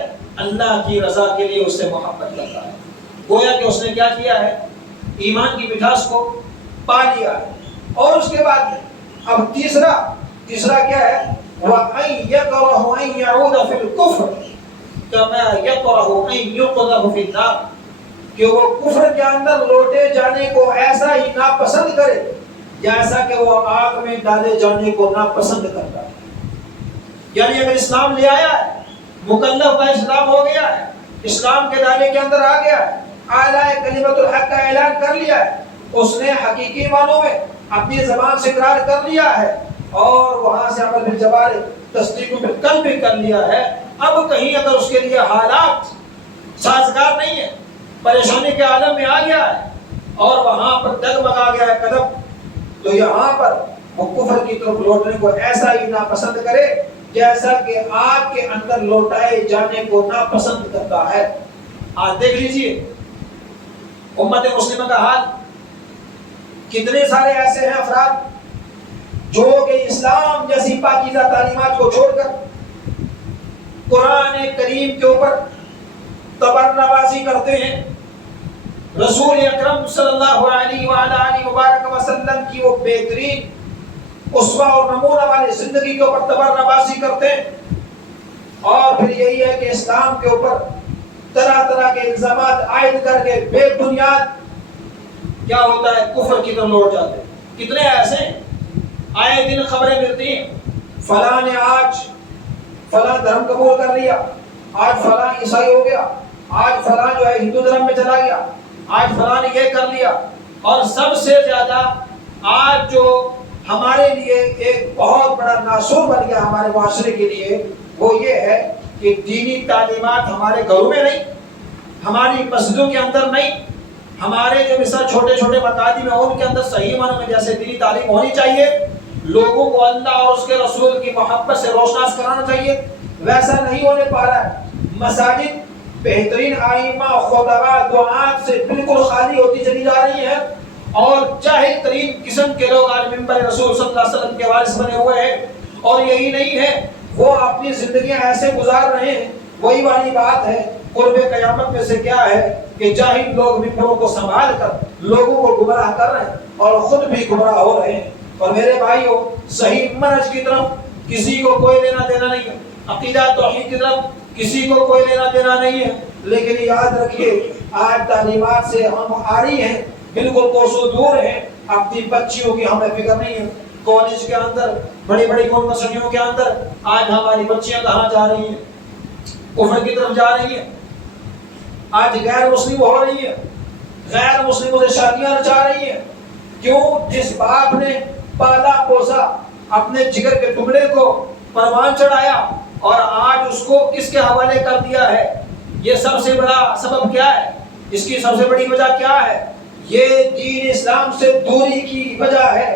اللہ کی رضا کے لیے اس سے محبت کرتا ہے، گویا کہ اس نے کیا کیا ہے؟ ایمان کی مٹھاس کو پا لیا ہے۔ اور اس کے بعد اب تیسرا کیا ہے؟ وَأَن يَكْرَهُ أَن يَعُودَ فِي الْكُفْرِ كَمَا يَكْرَهُ أَن يُقْذَفَ فِي النَّارِ، کہ وہ کفر کے اندر لوٹے جانے کو ایسا ہی ناپسند کرے جیسا کہ وہ آگ میں ڈالے جانے کو ناپسند کرتا ہے۔ یعنی اگر اسلام لے آیا ہے، مکلف کا اسلام ہو گیا ہے، اسلام کے دائرے کے اندر آ گیا ہے، اعلیٰ کلمت الحق کا اعلان کر لیا ہے، اس نے حقیقی معنوں میں اپنی زبان سے اقرار کر لیا ہے، اور وہاں سے عمل بالجوارح تصدیق بالقلب بھی کر لیا ہے، اب کہیں اگر اس کے لیے حالات سازگار نہیں ہے، پریشانی کے عالم میں آ گیا ہے اور وہاں پر ڈگمگا گیا ہے قدم، تو یہاں پر وہ کفر کی طرف لوٹنے کو ایسا ہی ناپسند کرے جیسا کہ آگ کے اندر لوٹائے جانے کو ناپسند کرتا ہے۔ آج دیکھ لیجئے امت مسلمہ کا حال، کتنے سارے ایسے ہیں افراد جو کہ اسلام جیسی پاکیزہ تعلیمات کو چھوڑ کر قرآن کریم کے اوپر تبرنبازی کرتے ہیں، رسول اکرم صلی اللہ علیہ وآلہ وبارک وسلم کی وہ بہترین اسوہ اور نمونہ والی زندگی کے اوپر تبرنبازی کرتے ہیں، اور پھر یہی ہے کہ اسلام کے اوپر طرح طرح کے الزامات عائد کر کے بے بنیاد کیا ہوتا ہے؟ کفر کی طرف لوٹ جاتے ہیں۔ کتنے ایسے ہیں، آئے دن خبریں ملتی ہیں، فلاں نے آج فلاں دھرم قبول کر لیا، آج فلاں عیسائی ہو گیا، آج فلاں جو ہے ہندو دھرم میں چلا گیا، آج فلاں نے یہ کر لیا، اور سب سے زیادہ آج جو ہمارے لیے ایک بہت بڑا ناسور بن گیا ہمارے معاشرے کے لیے، وہ یہ ہے کہ دینی تعلیمات ہمارے گھروں میں نہیں، ہماری مسجدوں کے اندر نہیں، ہمارے جو مثلا چھوٹے چھوٹے مکاتب ہیں ان کے اندر صحیح معنوں میں جیسے دینی تعلیم ہونی چاہیے، لوگوں کو اللہ اور اس کے رسول کی محبت سے روشناس کرانا چاہیے، ویسا نہیں ہونے پا رہا ہے۔ مساجد بہترین ائمہ خطباء دعات سے بالکل خالی ہوتی چلی جا رہی ہیں، اور جاہل ترین قسم کے لوگ آج ممبر رسول صلی اللہ علیہ وسلم کے وارث بنے ہوئے ہیں، اور یہی نہیں ہے، وہ اپنی زندگیاں ایسے گزار رہے ہیں، وہی والی بات ہے قرب قیامت میں سے کیا ہے کہ جاہل لوگ ممبروں کو سنبھال کر لوگوں کو گمراہ کر رہے ہیں اور خود بھی گمراہ ہو رہے ہیں۔ اور میرے بھائیوں، صحیح منہج کی طرف کسی کو کوئی لینا دینا نہیں ہے، عقیدہ توحید کی طرف کسی کو کوئی لینا دینا نہیں ہے، لیکن یاد رکھیے آج تعلیمات سے ہم آ رہی ہیں بالکل کوسوں دور ہیں، اپنی بچیوں کی ہمیں فکر نہیں ہے۔ کالج کے اندر، بڑی بڑی یونیورسٹیوں کے اندر آج ہماری بچیاں کہاں جا رہی ہیں؟ کفر کی طرف جا رہی ہیں۔ آج غیر مسلم ہو رہی ہیں، غیر مسلموں سے شادیاں رچا رہی ہیں۔ کیوں؟ جس باپ نے پالا پوسا اپنے جگر کے ٹکڑے کو پروان چڑھایا اور آج اس کو کس کے حوالے کر دیا ہے۔ یہ سب سے بڑا سبب کیا ہے؟ اس کی سب سے بڑی وجہ کیا ہے؟ یہ دین اسلام سے دوری کی وجہ ہے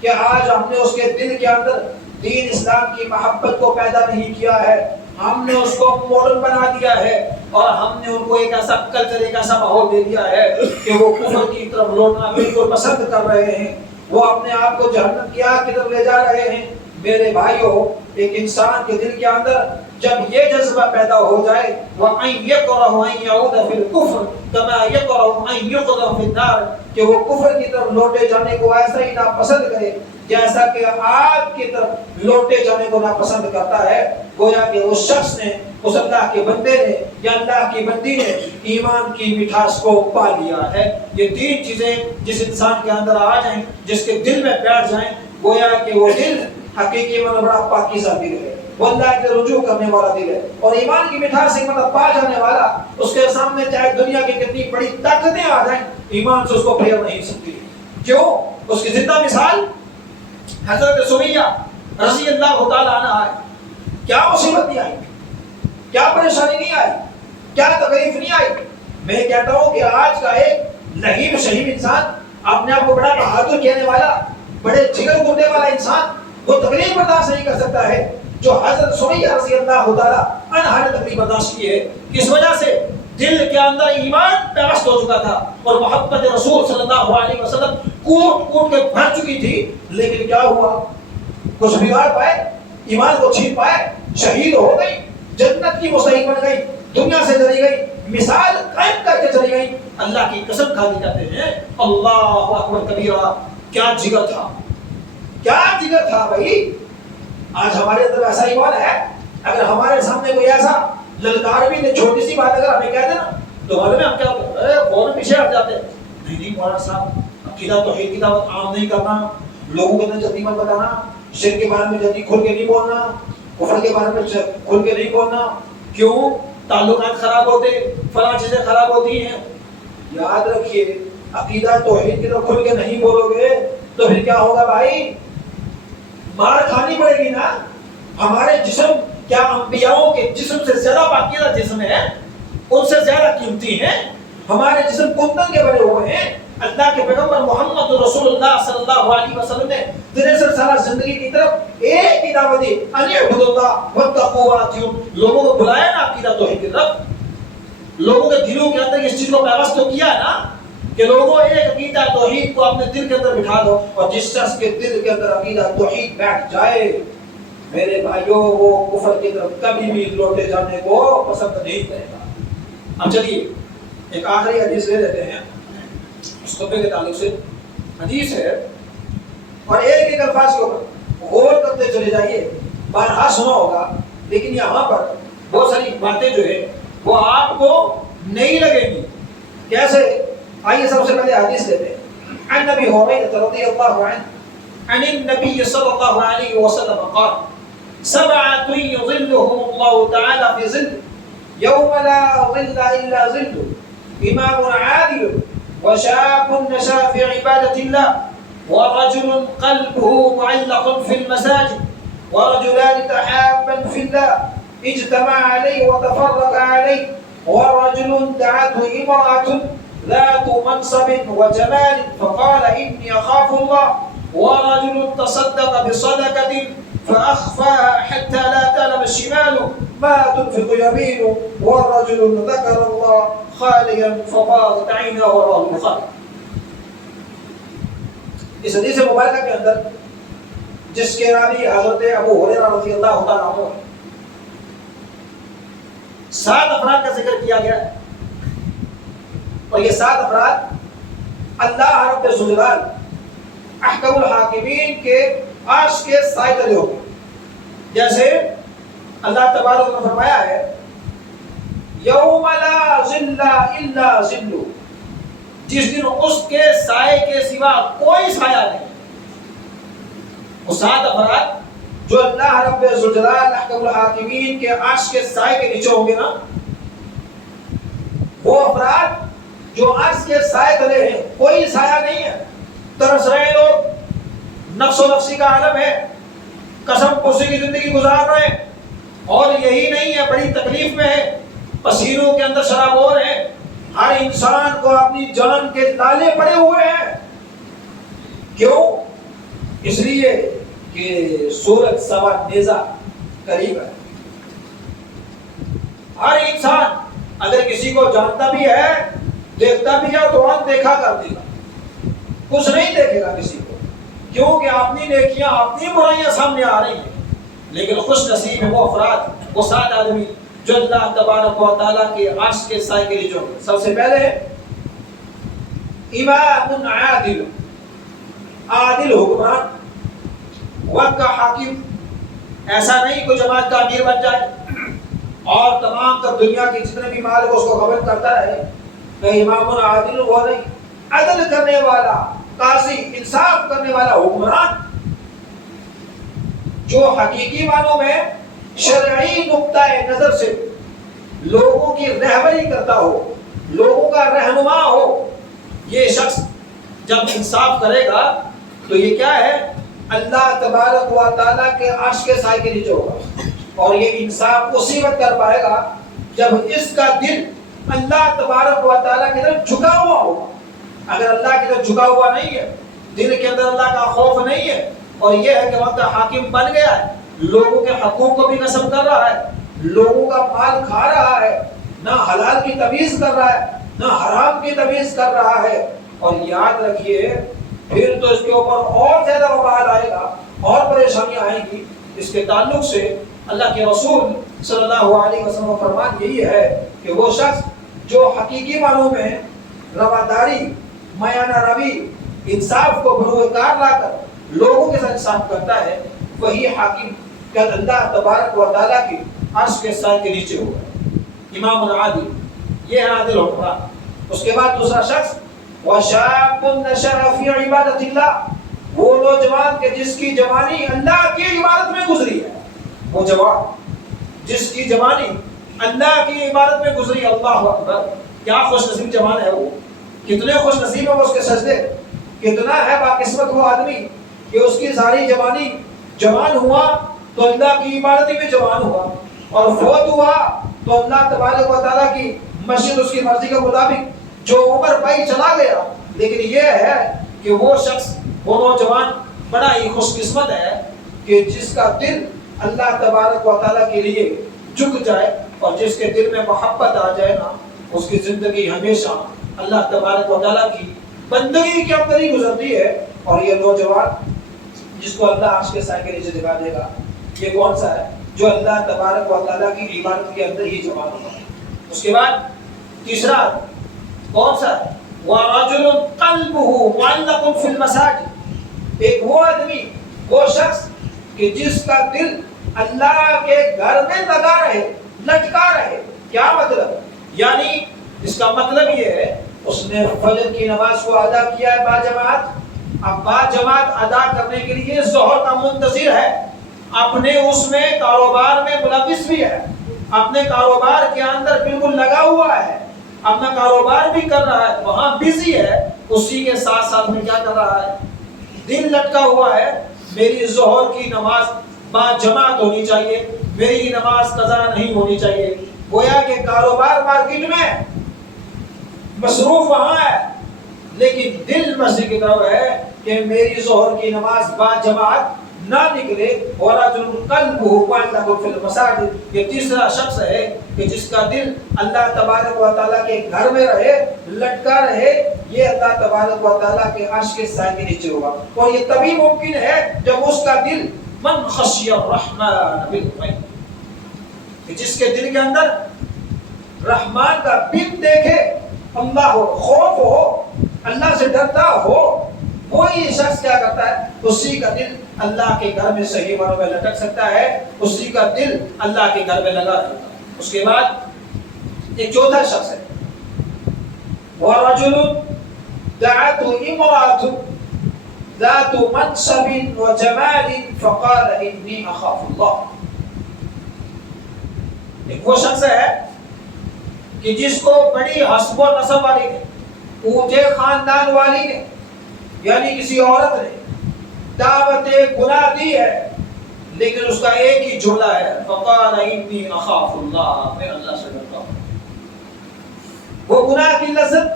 کہ آج ہم نے اس کے دل کے اندر دین اسلام کی محبت کو پیدا نہیں کیا ہے، ہم نے اس کو ماڈل بنا دیا ہے اور ہم نے ان کو ایک ایسا کلچر، ایک ایسا ماحول دے دیا ہے کہ وہ کفر کی طرف لوٹنا بالکل پسند کر رہے ہیں، وہ اپنے آپ کو جہنم کی آگ کی طرف لے جا رہے ہیں۔ میرے بھائیوں، ایک انسان کے دل کے اندر جب یہ جذبہ پیدا ہو جائے وَأَن يَكْرَهُ أَن يَعُودَ فِي الْكُفْرِ كَمَا يَكْرَهُ أَن يُقْذَفَ فِي النَّارِ، کہ وہ کفر کی طرف لوٹے جانے کو ایسا ہی ناپسند کرے جیسا کہ آگ کی طرف لوٹے جانے کو ناپسند کرتا ہے۔ گویا کہ اس شخص نے، اس اللہ کے بندے نے یا اللہ کی بندی نے ایمان کی مٹھاس کو پا لیا ہے۔ یہ تین چیزیں جس انسان کے اندر آ جائیں، جس کے دل میں بیٹھ جائیں، گویا کہ وہ دل حقیقی میں بڑا پاکیزہ دل ہے، وہ اللہ کے رجوع کرنے والا دل ہے، اور ایمان کی مٹھاس سے مطلب پا جانے والا، اس کے سامنے چاہے دنیا کی کتنی بڑی طاقتیں آ جائیں، ایمان سے اس کو پھیر نہیں سکتی۔ کیوں؟ اس کی زندہ مثال حضرت سمیہ رضی اللہ تعالیٰ عنہ ہے۔ کیا مصیبت نہیں آئی، کیا پریشانی نہیں آئی، کیا تکلیف نہیں آئی۔ میں کہتا ہوں کہ آج کا ایک لہیب شہید انسان، اپنے آپ کو بڑا بہادر کہنے والا، بڑے جگر گردے والا انسان، وہ تکلیف برداشت نہیں کر سکتا ہے جو حضرت سمیہ رضی اللہ تعالیٰ عنہا نے تکلیف برداشت کی ہے۔ کس وجہ سے؟ دل کے اندر ایمان پیوست ہو چکا تھا اور محبت رسول صلی اللہ علیہ وسلم کوٹ کوٹ کے بھر چکی تھی، لیکن کیا ہوا؟ کچھ بگاڑ پائے، ایمان کو چھین پائے، شہید ہو گئی، جنت کی مستحق بن گئی، دنیا سے چلی گئی، مثال قائم کر کے چلی گئی۔ اللہ کی قسم کھا کے کہتے ہیں اللہ اکبر کبیرہ، کیا جگر تھا، کیا جگر تھا بھائی۔ آج ہمارے اندر ایسا ایمان ہے، اگر ہمارے سامنے کوئی ایسا للکار بھی چھوٹی سی بات اگر ہمیں کہہ دے نا تو معلوم ہے ہم کیا فوراً پیچھے ہٹ جاتے ہیں۔ نہیں مولانا صاحب، عقیدہ توحید کی دعوت عام نہیں کرنا، لوگوں کے اندر جلدی مت بتانا، شرک کے بارے میں جلدی کھل کے نہیں بولنا، کفر کے بارے میں کھل کے نہیں بولنا۔ کیوں؟ تعلقات خراب ہوتے، فلاں چیزیں خراب ہوتی ہیں۔ یاد رکھیے، عقیدہ توحید کی طرف کھل کے نہیں بولو گے تو پھر کیا ہوگا بھائی؟ مار کھانی پڑے گی نا۔ ہمارے جسم کیا انبیاؤں کے جسم سے زیادہ پاکیزہ جسم ہے، ان سے زیادہ قیمتی ہیں؟ ہمارے جسم کندن کے بنے ہوئے ہیں۔ اللہ کے پیغمبر محمد رسول اللہ صلی اللہ علیہ وسلم نے 63 سالہ زندگی کی طرف ایک ہی دعوت دی، ان اعبدوا اللہ واتقوا واتقوا، لوگوں کو بلایا نا عقیدہ توحید کی طرف، لوگوں کے دلوں کے اندر اس چیز کو پیوست تو کیا نا کہ لوگوں ایک عقیدہ توحید کو اپنے دل کے اندر بٹھا دو، اور جس شخص کے دل کے اندر عقیدہ توحید بیٹھ جائے میرے بھائیوں، وہ کفر کی طرف کبھی بھی لوٹے جانے کو پسند نہیں کرے گا۔ اب چلیے ایک آخری حدیث لے لیتے ہیں اس خطبے کے تعلق سے۔ حدیث ہے اور ایک ایک الفاظ کے اوپر غور کرتے چلے جائیے، بارہا سنا ہوگا لیکن یہاں پر بہت ساری باتیں جو ہے وہ آپ کو نہیں لگیں گی۔ کیسے؟ آئیے سب سے پہلے حدیث لیتے ہیں۔ عن ابی ہریرہ رضی اللہ عنہ عن النبی صلی اللہ علیہ وسلم قال سبعة يظلهم الله تعالى في ظله يوم لا ظل إلا ظله إمام عادل وشاب نشأ في عبادة الله ورجل قلبه معلق في المساجد ورجلان تحابا في الله اجتمع عليه وتفرق عليه ورجل دعته امرأة ذات منصب وجمال فقال إني أخاف الله ورجل تصدق بصدقة فأخفاها حتى لا تعلم الشمال ما تنفق يمينه ورجل ذكر الله خاليا ففاضت عيناه رواه البخاري۔ اس حدیث مبارکہ کے اندر جس کے راوی حضرت ابو ہریرہ رضی اللہ تعالیٰ عنہ 7 افراد کا ذکر کیا گیا ہے، اور یہ 7 افراد اللہ رب الجلال احکم الحاکمین کے عرش کے سائے تلے ہوگے۔ جیسے اللہ تبارک و تعالیٰ نے فرمایا ہے یوم لا ظل الا ظلہ، جس دن اس کے سائے کے سوا کوئی سایہ نہیں۔ وہ 7 افراد جو اللہ رب ذوالجلال احکم الحاکمین کے عرش کے سائے کے نیچے ہوں گے نا، وہ افراد جو عرش کے سائے تلے ہیں، کوئی سایہ نہیں ہے، ترس رہے لوگ، نفس و نفسی کا عالم ہے، قسم پرسی کی زندگی گزار رہے ہیں، اور یہی نہیں ہے، بڑی تکلیف میں ہے، پسینوں کے اندر شرابور ہیں، ہر انسان کو اپنی جان کے تالے پڑے ہوئے ہیں۔ کیوں؟ اس لیے کہ سورج سوا نیزہ قریب ہے۔ ہر انسان اگر کسی کو جانتا بھی ہے، دیکھتا بھی ہے، تو آنکھ دیکھا کر دے گا، کچھ نہیں دیکھے گا کسی کو، کیونکہ اپنی نیکیاں اپنی برائیاں سامنے آ رہی ہیں۔ لیکن خوش نصیب ہے وہ افراد، وہ 7 آدمی جو اللہ تبارک و تعالیٰ کے عرش کے سائے کے نیچے ہوں گے۔ سب سے پہلے امام عادل، عادل حکمران، وقت کا حاکم، ایسا نہیں کوئی جماعت کا امیر بن جائے اور تمام تر دنیا کے جتنے بھی مالک اس کو خبر کرتا رہے، کہ امام عادل وہ نہیں، عدل کرنے والا، قاضی، انصاف کرنے والا حکمران، جو حقیقی معنوں میں شرعی نقطہ نظر سے لوگوں کی رہبری کرتا ہو، لوگوں کا رہنما ہو۔ یہ شخص جب انصاف کرے گا تو یہ کیا ہے؟ اللہ تبارک و تعالیٰ کے عرش کے سائے کے نیچے ہوگا، اور یہ انصاف اسی وقت کر پائے گا جب اس کا دل اللہ تبارک و تعالیٰ کی طرف جھکا ہوا ہوگا۔ اگر اللہ کی طرف جھکا ہوا نہیں ہے، دل کے اندر اللہ کا خوف نہیں ہے، اور یہ ہے کہ وقت حاکم بن گیا ہے، لوگوں کے حقوق کو بھی نصب کر رہا ہے، لوگوں کا مال کھا رہا ہے، نہ حلال کی تمیز کر رہا ہے نہ حرام کی تمیز کر رہا ہے، اور یاد رکھیے پھر تو اس کے اوپر اور زیادہ وبال آئے گا اور پریشانیاں آئیں گی۔ اس کے تعلق سے اللہ کے رسول صلی اللہ علیہ وسلم کا فرمان یہی ہے کہ وہ شخص جو حقیقی معنوں میں رواداری، میانہ روی، انصاف کو بروئے کار لا کر لوگوں کے ساتھ انصاف کرتا ہے، وہی حاکم کہ اللہ تبارک و تعالیٰ کی عرش کے سائے کے نیچے ہوگا۔ امام العادل، یہ ہے عادل حکمران۔ اس کے بعد دوسرا شخص وَشَابٌ نَشَأَ فِي عِبَادَةِ اللَّهِ، وہ نوجوان کہ جس کی جوانی اللہ کی عبادت میں گزری ہے، وہ جوان جس کی جوانی اللہ کی عبادت میں گزری۔ اللہ اکبر، کیا خوش نصیب جوان ہے وہ، کتنے خوش نصیب ہے وہ اس کے سجدے، کتنا ہے باقسمت وہ آدمی کہ اس کی ساری جوانی، جوان ہوا تو اللہ کی عبادت میں جوان ہوا، اور فوت ہوا تو اللہ تبارک و تعالیٰ کی مسجد اس کی مرضی کے مطابق جو عمر پائی چلا گیا۔ لیکن یہ ہے کہ وہ شخص، وہ نوجوان بڑا ہی خوش قسمت ہے کہ جس کا دل اللہ تبارک و تعالیٰ کے لیے جھک جائے، اور جس کے دل میں محبت آ جائے نا، اس کی زندگی ہمیشہ اللہ تبارک و تعالیٰ کی بندگی کے اندر ہی گزرتی ہے۔ اور یہ نوجوان جس کو اللہ عرش کے سائے کے نیچے دکھا دے گا، یہ کون سا ہے؟ جو اللہ تبارک و تعالیٰ کی عبادت کے اندر ہی جوان ہوگا۔ اس کے بعد تیسرا کون سا ہے؟ وَرَجُلٌ قَلْبُهُ مُعَلَّقٌ فِي الْمَسَاجِدِ، ایک وہ آدمی، وہ شخص کہ جس کا دل اللہ کے گھر میں لگا رہے، لٹکا رہے۔ کیا مطلب؟ یعنی اس کا مطلب یہ ہے اس نے فجر کی نماز کو ادا کیا ہے باجماعت، اب باجماعت ادا کرنے کے لیے ظہر کا منتظر ہے، اپنے اس میں کاروبار میں ملوث بھی ہے، اپنے کاروبار کے اندر بالکل لگا ہوا ہے، اپنا کاروبار بھی کر رہا ہے، وہاں بزی ہے، اسی کے ساتھ ساتھ میں کیا کر رہا ہے؟ دل لٹکا ہوا ہے، میری ظہر کی نماز باجماعت ہونی چاہیے، میری نماز قضا نہیں ہونی چاہیے۔ گویا کہ کاروبار مارکیٹ میں مصروف وہاں ہے، لیکن دل مسجد کی طرف ہے کہ میری ظہر کی نماز باجماعت نہ نکلے۔ وَرَجُلٌ قَلْبُهُ مُعَلَّقٌ فِي الْمَسَاجِدِ، یہ تیسرا شخص ہے کہ جس کا دل اللہ تبارک و تعالیٰ کے گھر میں رہے، لٹکا رہے، یہ اللہ تبارک و تعالیٰ کے عرش کے سائے کے نیچے ہوگا۔ اور یہ تبھی ممکن ہے جب اس کا دل من خشی الرحمن بالغیب، کہ جس کے دل کے اندر رحمان کا بن دیکھے، اللہ ہو، خوف ہو، اللہ سے ڈرتا ہو، وہی شخص کیا کرتا ہے؟ اسی کا دل اللہ کے گھر میں صحیح معنوں میں لٹک سکتا ہے، اسی کا دل اللہ کے گھر میں لگا رہتا ہے۔ اس کے بعد ایک چوتھا شخص ہے وَرَجُلٌ دَعَتْهُ امْرَأَةٌ ذَاتُ مَنْصَبٍ وَجَمَالٍ فَقَالَ إِنِّي أَخَافُ اللَّهَ۔ ایک وہ شخص ہے کہ جس کو بڑی حسب و نسب والی نے، اونچے خاندان والی نے، یعنی کسی عورت نے دعوت گناہ دی ہے، لیکن اس کا ایک ہی جملہ ہے فقال انی اخاف اللہ، میں اللہ سے ڈرتا ہوں۔ وہ گناہ کی لذت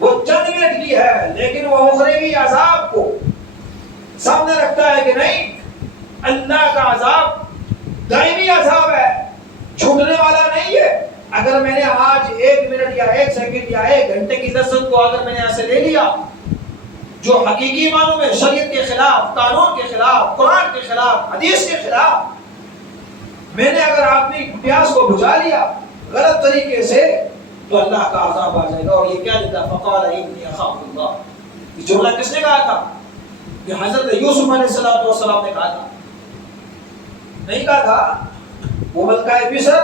وہ چند منٹ کی ہے، لیکن وہ اخروی عذاب کو سامنے رکھتا ہے کہ نہیں، اللہ کا عذاب دائمی عذاب ہے، چھوٹنے والا نہیں ہے۔ اگر میں نے آج 1 منٹ یا 1 سیکنڈ یا 1 گھنٹے کی لذت کو اگر میں نے ایسے لے لیا جو حقیقی معنوں میں شریعت کے خلاف، قانون کے خلاف، قرآن کے خلاف، حدیث کے خلاف، میں نے اگر اپنی پیاس کو بجھا لیا غلط طریقے سے، تو اللہ کا عذاب آ جائے گا۔ اور یہ کیا دیتا ہے فقال انی اخاف اللہ، یہ جملہ کس نے کہا تھا؟ یہ حضرت یوسف علیہ السلام نے کہا تھا، نہیں کہا تھا وہ ملکہ مصر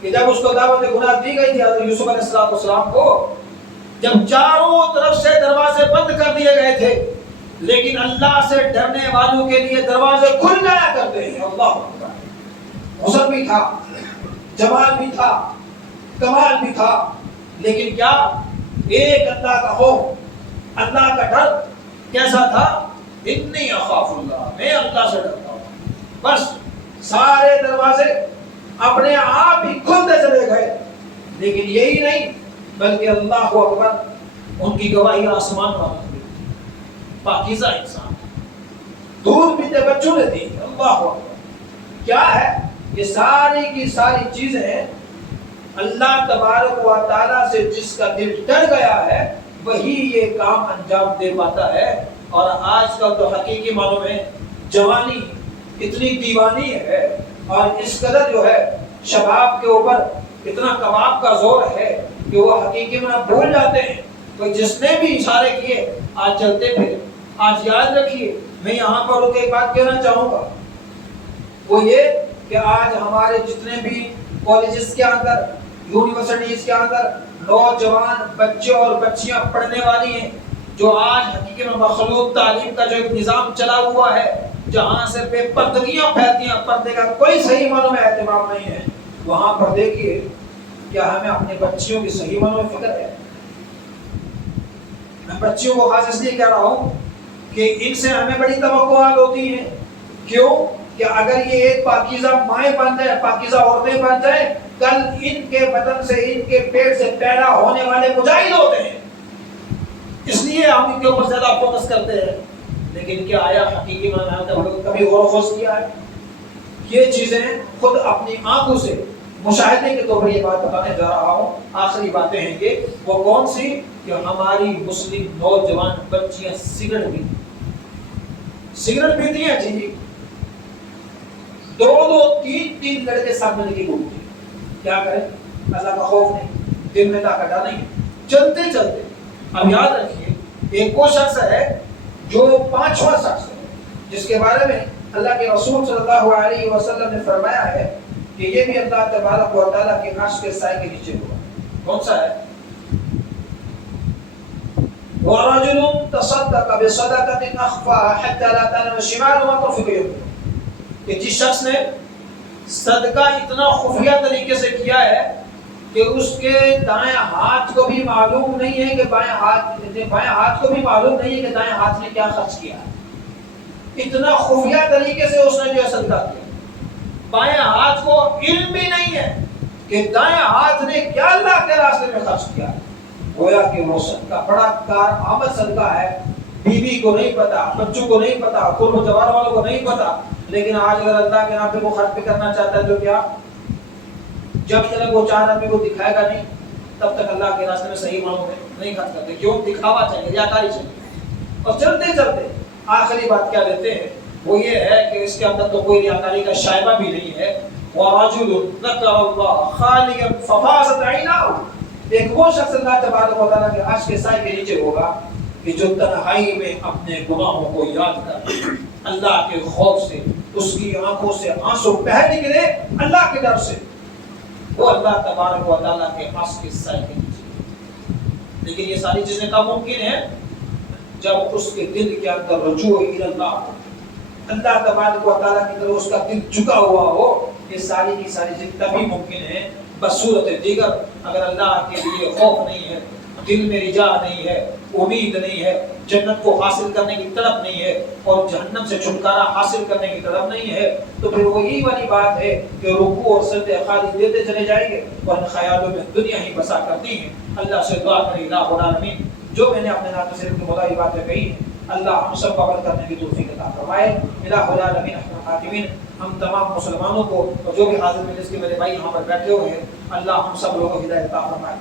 کہ جب اس کو دعوت گناہ دی گئی تھی حضرت یوسف علیہ السلام کو، جب چاروں طرف سے دروازے بند کر دیے گئے تھے، لیکن اللہ سے ڈرنے والوں کے لیے دروازے کھل جایا کرتے ہیں۔ اللہ اکبر، حسن بھی تھا، جمال بھی تھا، کمال بھی تھا، لیکن کیا ایک اللہ کا خوف، اللہ کا ڈر کیسا تھا؟ انی اخاف اللہ، میں اللہ سے ڈرتا ہوں۔ بس سارے دروازے اپنے آپ ہی کھلتے چلے گئے، لیکن یہی نہیں بلکہ اللہ اکبر، ان کی گواہی آسمان والوں نے، پاکیزہ انسان، دودھ پیتے بچوں نے دی۔ اللہ اکبر، کیا ہے یہ ساری کی ساری چیزیں اللہ تبارک و تعالیٰ سے جس کا دل ڈر گیا ہے وہی یہ کام انجام دے پاتا ہے۔ اور آج کل تو حقیقی معنوں میں جوانی اتنی دیوانی ہے، اور اس قدر جو ہے شباب کے اوپر اتنا کباب کا زور ہے کہ وہ حقیقی میں بھول جاتے ہیں۔ تو جس نے بھی اشارے کیے آج چلتے پھر، آج یاد رکھیے، میں یہاں پر رک ایک بات کہنا چاہوں گا، وہ یہ کہ آج ہمارے جتنے بھی کالجز کے اندر، یونیورسٹیز کے اندر نوجوان بچے اور بچیاں پڑھنے والی ہیں، جو آج حقیقی میں مخلوط تعلیم کا جو ایک نظام چلا ہوا ہے، جہاں سے بے پردگیاں پھیلتی ہیں، پردے کا کوئی صحیح معنوں میں اہتمام نہیں ہے، وہاں پر دیکھیے کیا ہمیں اپنے بچیوں کی صحیح معنوں میں فکر ہے؟ میں بچیوں کو خاص اس لیے کہہ رہا ہوں کہ ان سے ہمیں بڑی توقعات ہوتی ہیں۔ کیوں کہ اگر یہ ایک پاکیزہ مائیں بن جائے، پاکیزہ عورتیں بن جائیں، کل ان کے بدن سے، ان کے پیٹ سے پیدا ہونے والے مجاہد ہوتے ہیں، اس لیے ہم ان کے اوپر زیادہ فوکس کرتے ہیں۔ لیکن کیا آیا حقیقی معنی میں کبھی غور و خوض کیا ہے؟ یہ چیزیں خود اپنی آنکھوں سے مشاہدے کے طور پر یہ بات بتانے جا رہا ہوں۔ آخری باتیں ہیں کہ وہ کون سی؟ کہ ہماری مسلم نوجوان بچیاں سگریٹ پیتی ہیں، جی 2-2 3-3 لڑکے ساتھ مل کے گھومتے ہیں۔ کیا کریں؟ اللہ کا خوف نہیں، دل میں طاقت نہیں، چلتے چلتے۔ اب یاد رکھیے ایک وہ شخص ہے جو 5واں شخص ہے جس کے بارے میں اللہ کے رسول صلی اللہ علیہ وسلم نے فرمایا ہے کہ یہ بھی اللہ تبارک و تعالیٰ کے عرش کے سائے کے نیچے ہوگا۔ کون سا ہے؟ وَرَجُلٌ تَصَدَّقَ بِصَدَقَةٍ أَخْفَاهَا حَتَّى لَا تَعْلَمَ شِمَالُهُ مَا تُنْفِقُ يَمِينُهُ، کہ جس شخص نے صدقہ اتنا خفیہ طریقے سے کیا ہے کہ اس کے دائیں ہاتھ کو بھی معلوم نہیں ہے کہ بائیں ہاتھ کو بھی معلوم نہیں ہے کہ دائیں ہاتھ نے کیا خرچ کیا ہے۔ اتنا خفیہ طریقے سے اس نے جو ہے صدقہ کیا، بائیں ہاتھ کو علم بھی نہیں ہے کہ دائیں ہاتھ نے کیا اللہ کے راستے میں خرچ کیا۔ گویا کہ وہ صدقہ بڑا کارآمد صدقہ ہے، بیوی کو نہیں پتا، بچوں کو نہیں پتا، قرب و جوار والوں کو نہیں پتا، لیکن آج اگر اللہ کے نام پہ وہ خرچ بھی کرنا چاہتا ہے تو کیا؟ جب تک وہ چاند آدمی کو دکھائے گا نہیں تب تک اللہ کے راستے میں صحیح معنوں میں نہیں خرچ کرتے۔ کیوں؟ دکھاوا چاہیے، ریاکاری چاہیے۔ اور چلتے چلتے آخری بات کیا دیتے ہیں وہ یہ ہے کہ اس کے اندر تو کوئی ریاکاری کا شائبہ بھی نہیں ہے۔ وَرَجُلٌ ذَكَرَ اللَّهَ خَالِيًا فَفَاضَتْ عَيْنَاهُ، ایک وہ شخص اللہ تبارک و تعالیٰ کے عرش کے سائے کے نیچے ہوگا کہ جو تنہائی میں اپنے گناہوں کو یاد کر اللہ کے خوف سے اس کی آنکھوں سے آنسو بہہ نکلے، اللہ کے ڈر سے۔ وہ اللہ تبارک و تعالیٰ کے عرش کے سائے کے نیچے۔ لیکن یہ ساری چیزیں کب ممکن ہیں؟ جب اس کے دل کے اندر رجوع اللہ تبارک و تعالیٰ کی طرف اس کا دل جھکا ہوا ہو، یہ ساری کی ساری چیزیں تبھی ممکن ہیں۔ بصورت دیگر اگر اللہ کے لیے خوف نہیں ہے، دل میں رجا نہیں ہے، امید نہیں ہے، جنت کو حاصل کرنے کی طلب نہیں ہے اور جہنم سے چھٹکارا حاصل کرنے کی طلب نہیں ہے، تو پھر وہی والی بات ہے کہ رکوع اور سجدے خالی دیتے چلے جائیں گے اور خیالوں میں دنیا ہی بسا کرتی ہیں۔ اللہ سے دعا کریں الہ العالمین جو میں نے اپنے نام سے مدعی باتیں کہی ہیں، اللہ ہم سب کو عمل کرنے کی توفیق عطا فرمائے۔ الہ العالمین احسن الحاکمین، ہم تمام مسلمانوں کو اور جو بھی حاضر مجلس کے میرے بھائی یہاں پر بیٹھے ہوئے ہیں، اللہ ہم سب لوگوں کو ہدایت عطا فرمائے۔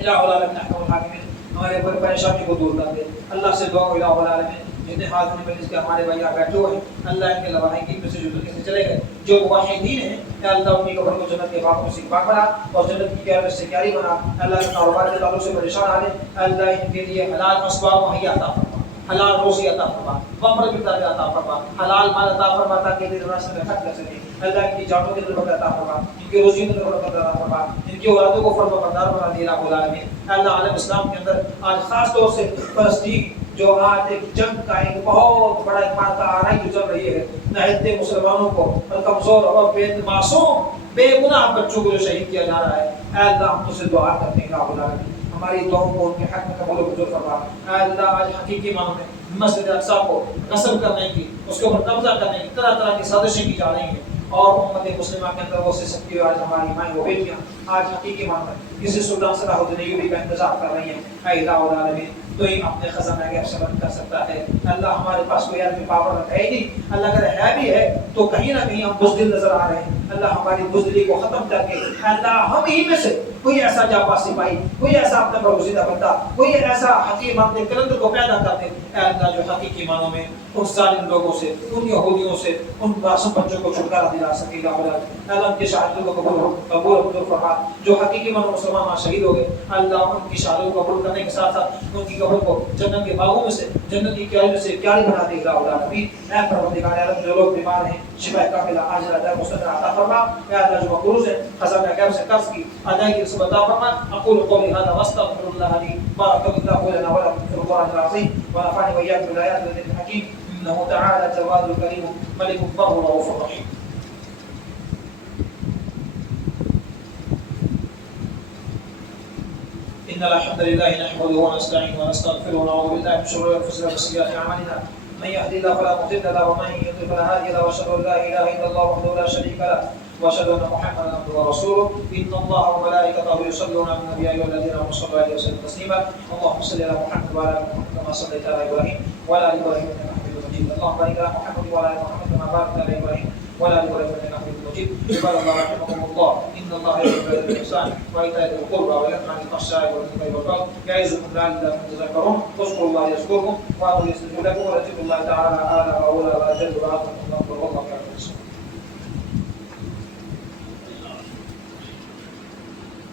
الہ العالمین احسن الحاکمین، ہمارے بڑی پریشانی کو دور کر دے۔ اللہ سے دعا الہ العالمین جتنے حاضر مجلس کے ہمارے بھائی یہاں بیٹھے ہوئے ہیں، اللہ ان کے لواحقین میں سے جو دنیا سے چلے گئے، جو موحدین ہیں، یا اللہ ان کی قبر کو جنت کے باغوں سے باغ بنا اور جنت کی کیاری سے کیاری بنا۔ اللہ کے کاروبار کے تعلق سے پریشان آ رہے، اللہ ان کے لیے حلال اسباب مہیا عطا فرما، حلال روزی عطا فرما، وفر کی درجہ عطا فرما، حلال مال عطا فرما تاکہ دین راستے میں خرچ کر سکیں۔ اللہ ان کی جانوں کے اندر برکت عطا فرما، ان کی روزی کے اندر برکت عطا فرما، ان کی اولادوں کو فرما بردار بنا دے الہ العالمین۔ اللہ عالم اسلام کے اندر آج خاص طور سے فلسطین جو آج ایک جنگ کا ایک بہت بڑا ایک مارکا آرائی گزر رہی ہے، نہایت مسلمانوں کو اور کمزور اور بے معصوم بے گناہ بچوں کو جو شہید کیا جا رہا ہے، اے اللہ ہم تجھ سے دعا کرتے ہیں الہ العالمین ہماری دعاؤں کو ان کے حق میں قبول و منظور فرما۔ اے اللہ آج حقیقی معنوں میں مسجد اقصی کو غصب کرنے کی، اس کے اوپر قبضہ کرنے کی طرح طرح کی سازشیں کی جا رہی ہیں، اور امت مسلمہ کے اندر وہ سے سکتی آج ہماری مائیں و بیٹیاں آج حقیقی معنوں میں کسی سلطان صلاح الدین ایوبی کا انتظار کر رہی ہیں۔ اے الہ العالمین تو ہی اپنے خزانہ غیب سے مدد کر سکتا ہے۔ اللہ ہمارے پاس کوئی علم پاور ہے ہی نہیں، اللہ اگر ہے بھی ہے تو کہیں نہ کہیں ہم بزدل نظر آ رہے ہیں۔ اللہ ہماری بزدلی کو ختم کر کے اللہ ہم ہی میں سے کوئی ایسا جانباز سپاہی، کوئی ایسا اپنا برگزیدہ بندہ، کوئی ایسا حکیم اپنے کلندر کو پیدا کر دے، اے اللہ جو حقیقی معنوں میں ان ظالم لوگوں سے، ان یہودیوں سے، ان معصوم بچوں کو چھٹکارا دلا سکے گا۔ اللہ ان کی شہادتوں کو قبول و منظور فرما، جو حقیقی معنوں مسلمان وہاں شہید ہو گئے، اللہ ان کی شہادتوں کو قبول کرنے کے ساتھ ساتھ ان کی قبر کو جنت کے باغوں میں سے، جنت کی کیاری میں سے کیاری بنا دے گا۔ اے پروردگار عالم جو لوگ بیمار ہیں شفا کاملہ عاجلہ در مستقر عطا فرما، اے اللہ جو مقروض ہیں خزانہ غیب سے قرض کی ادائیگی نصیب عطا فرما۔ اقول قولی هذا واستغفر الله لي بارك الله لنا ولكم في القرآن العظيم ونفعني وإياكم بالآيات والذكر الحكيم إنه تعالى الجواد الكريم ملك البر الرؤوف الرحيم۔ إن الحمد لله نحمده ونستعينه ونستغفره ونعوذ بالله من شرور أنفسنا وسيئات أعمالنا من يهد الله فلا مضل له ومن يضلل فلا هادي له وأشهد أن لا إله إلا الله وحده لا شريك له وأشهد أن محمدا عبده ورسوله إن الله وملائكته يصلون على النبي يا أيها الذين آمنوا صلوا عليه وسلموا تسليما اللهم صل على محمد وعلى آل محمد كما صليت على إبراهيم وعلى آل إبراهيم إنك حميد مجيد اللهم بارك على محمد وعلى آل محمد كما باركت على إبراهيم وعلى آل إبراهيم إنك حميد مجيد عباد الله رحمكم الله إن الله يأمر بالإحسان وإيتاء ذي القربى وينهى عن الفحشاء والمنكر والبغي يعظكم لعلكم تذكرون اذكروا الله يذكركم وأدعوه يستجب لكم ولذكر الله تعالى أعلى وأولى وأجل وأعظم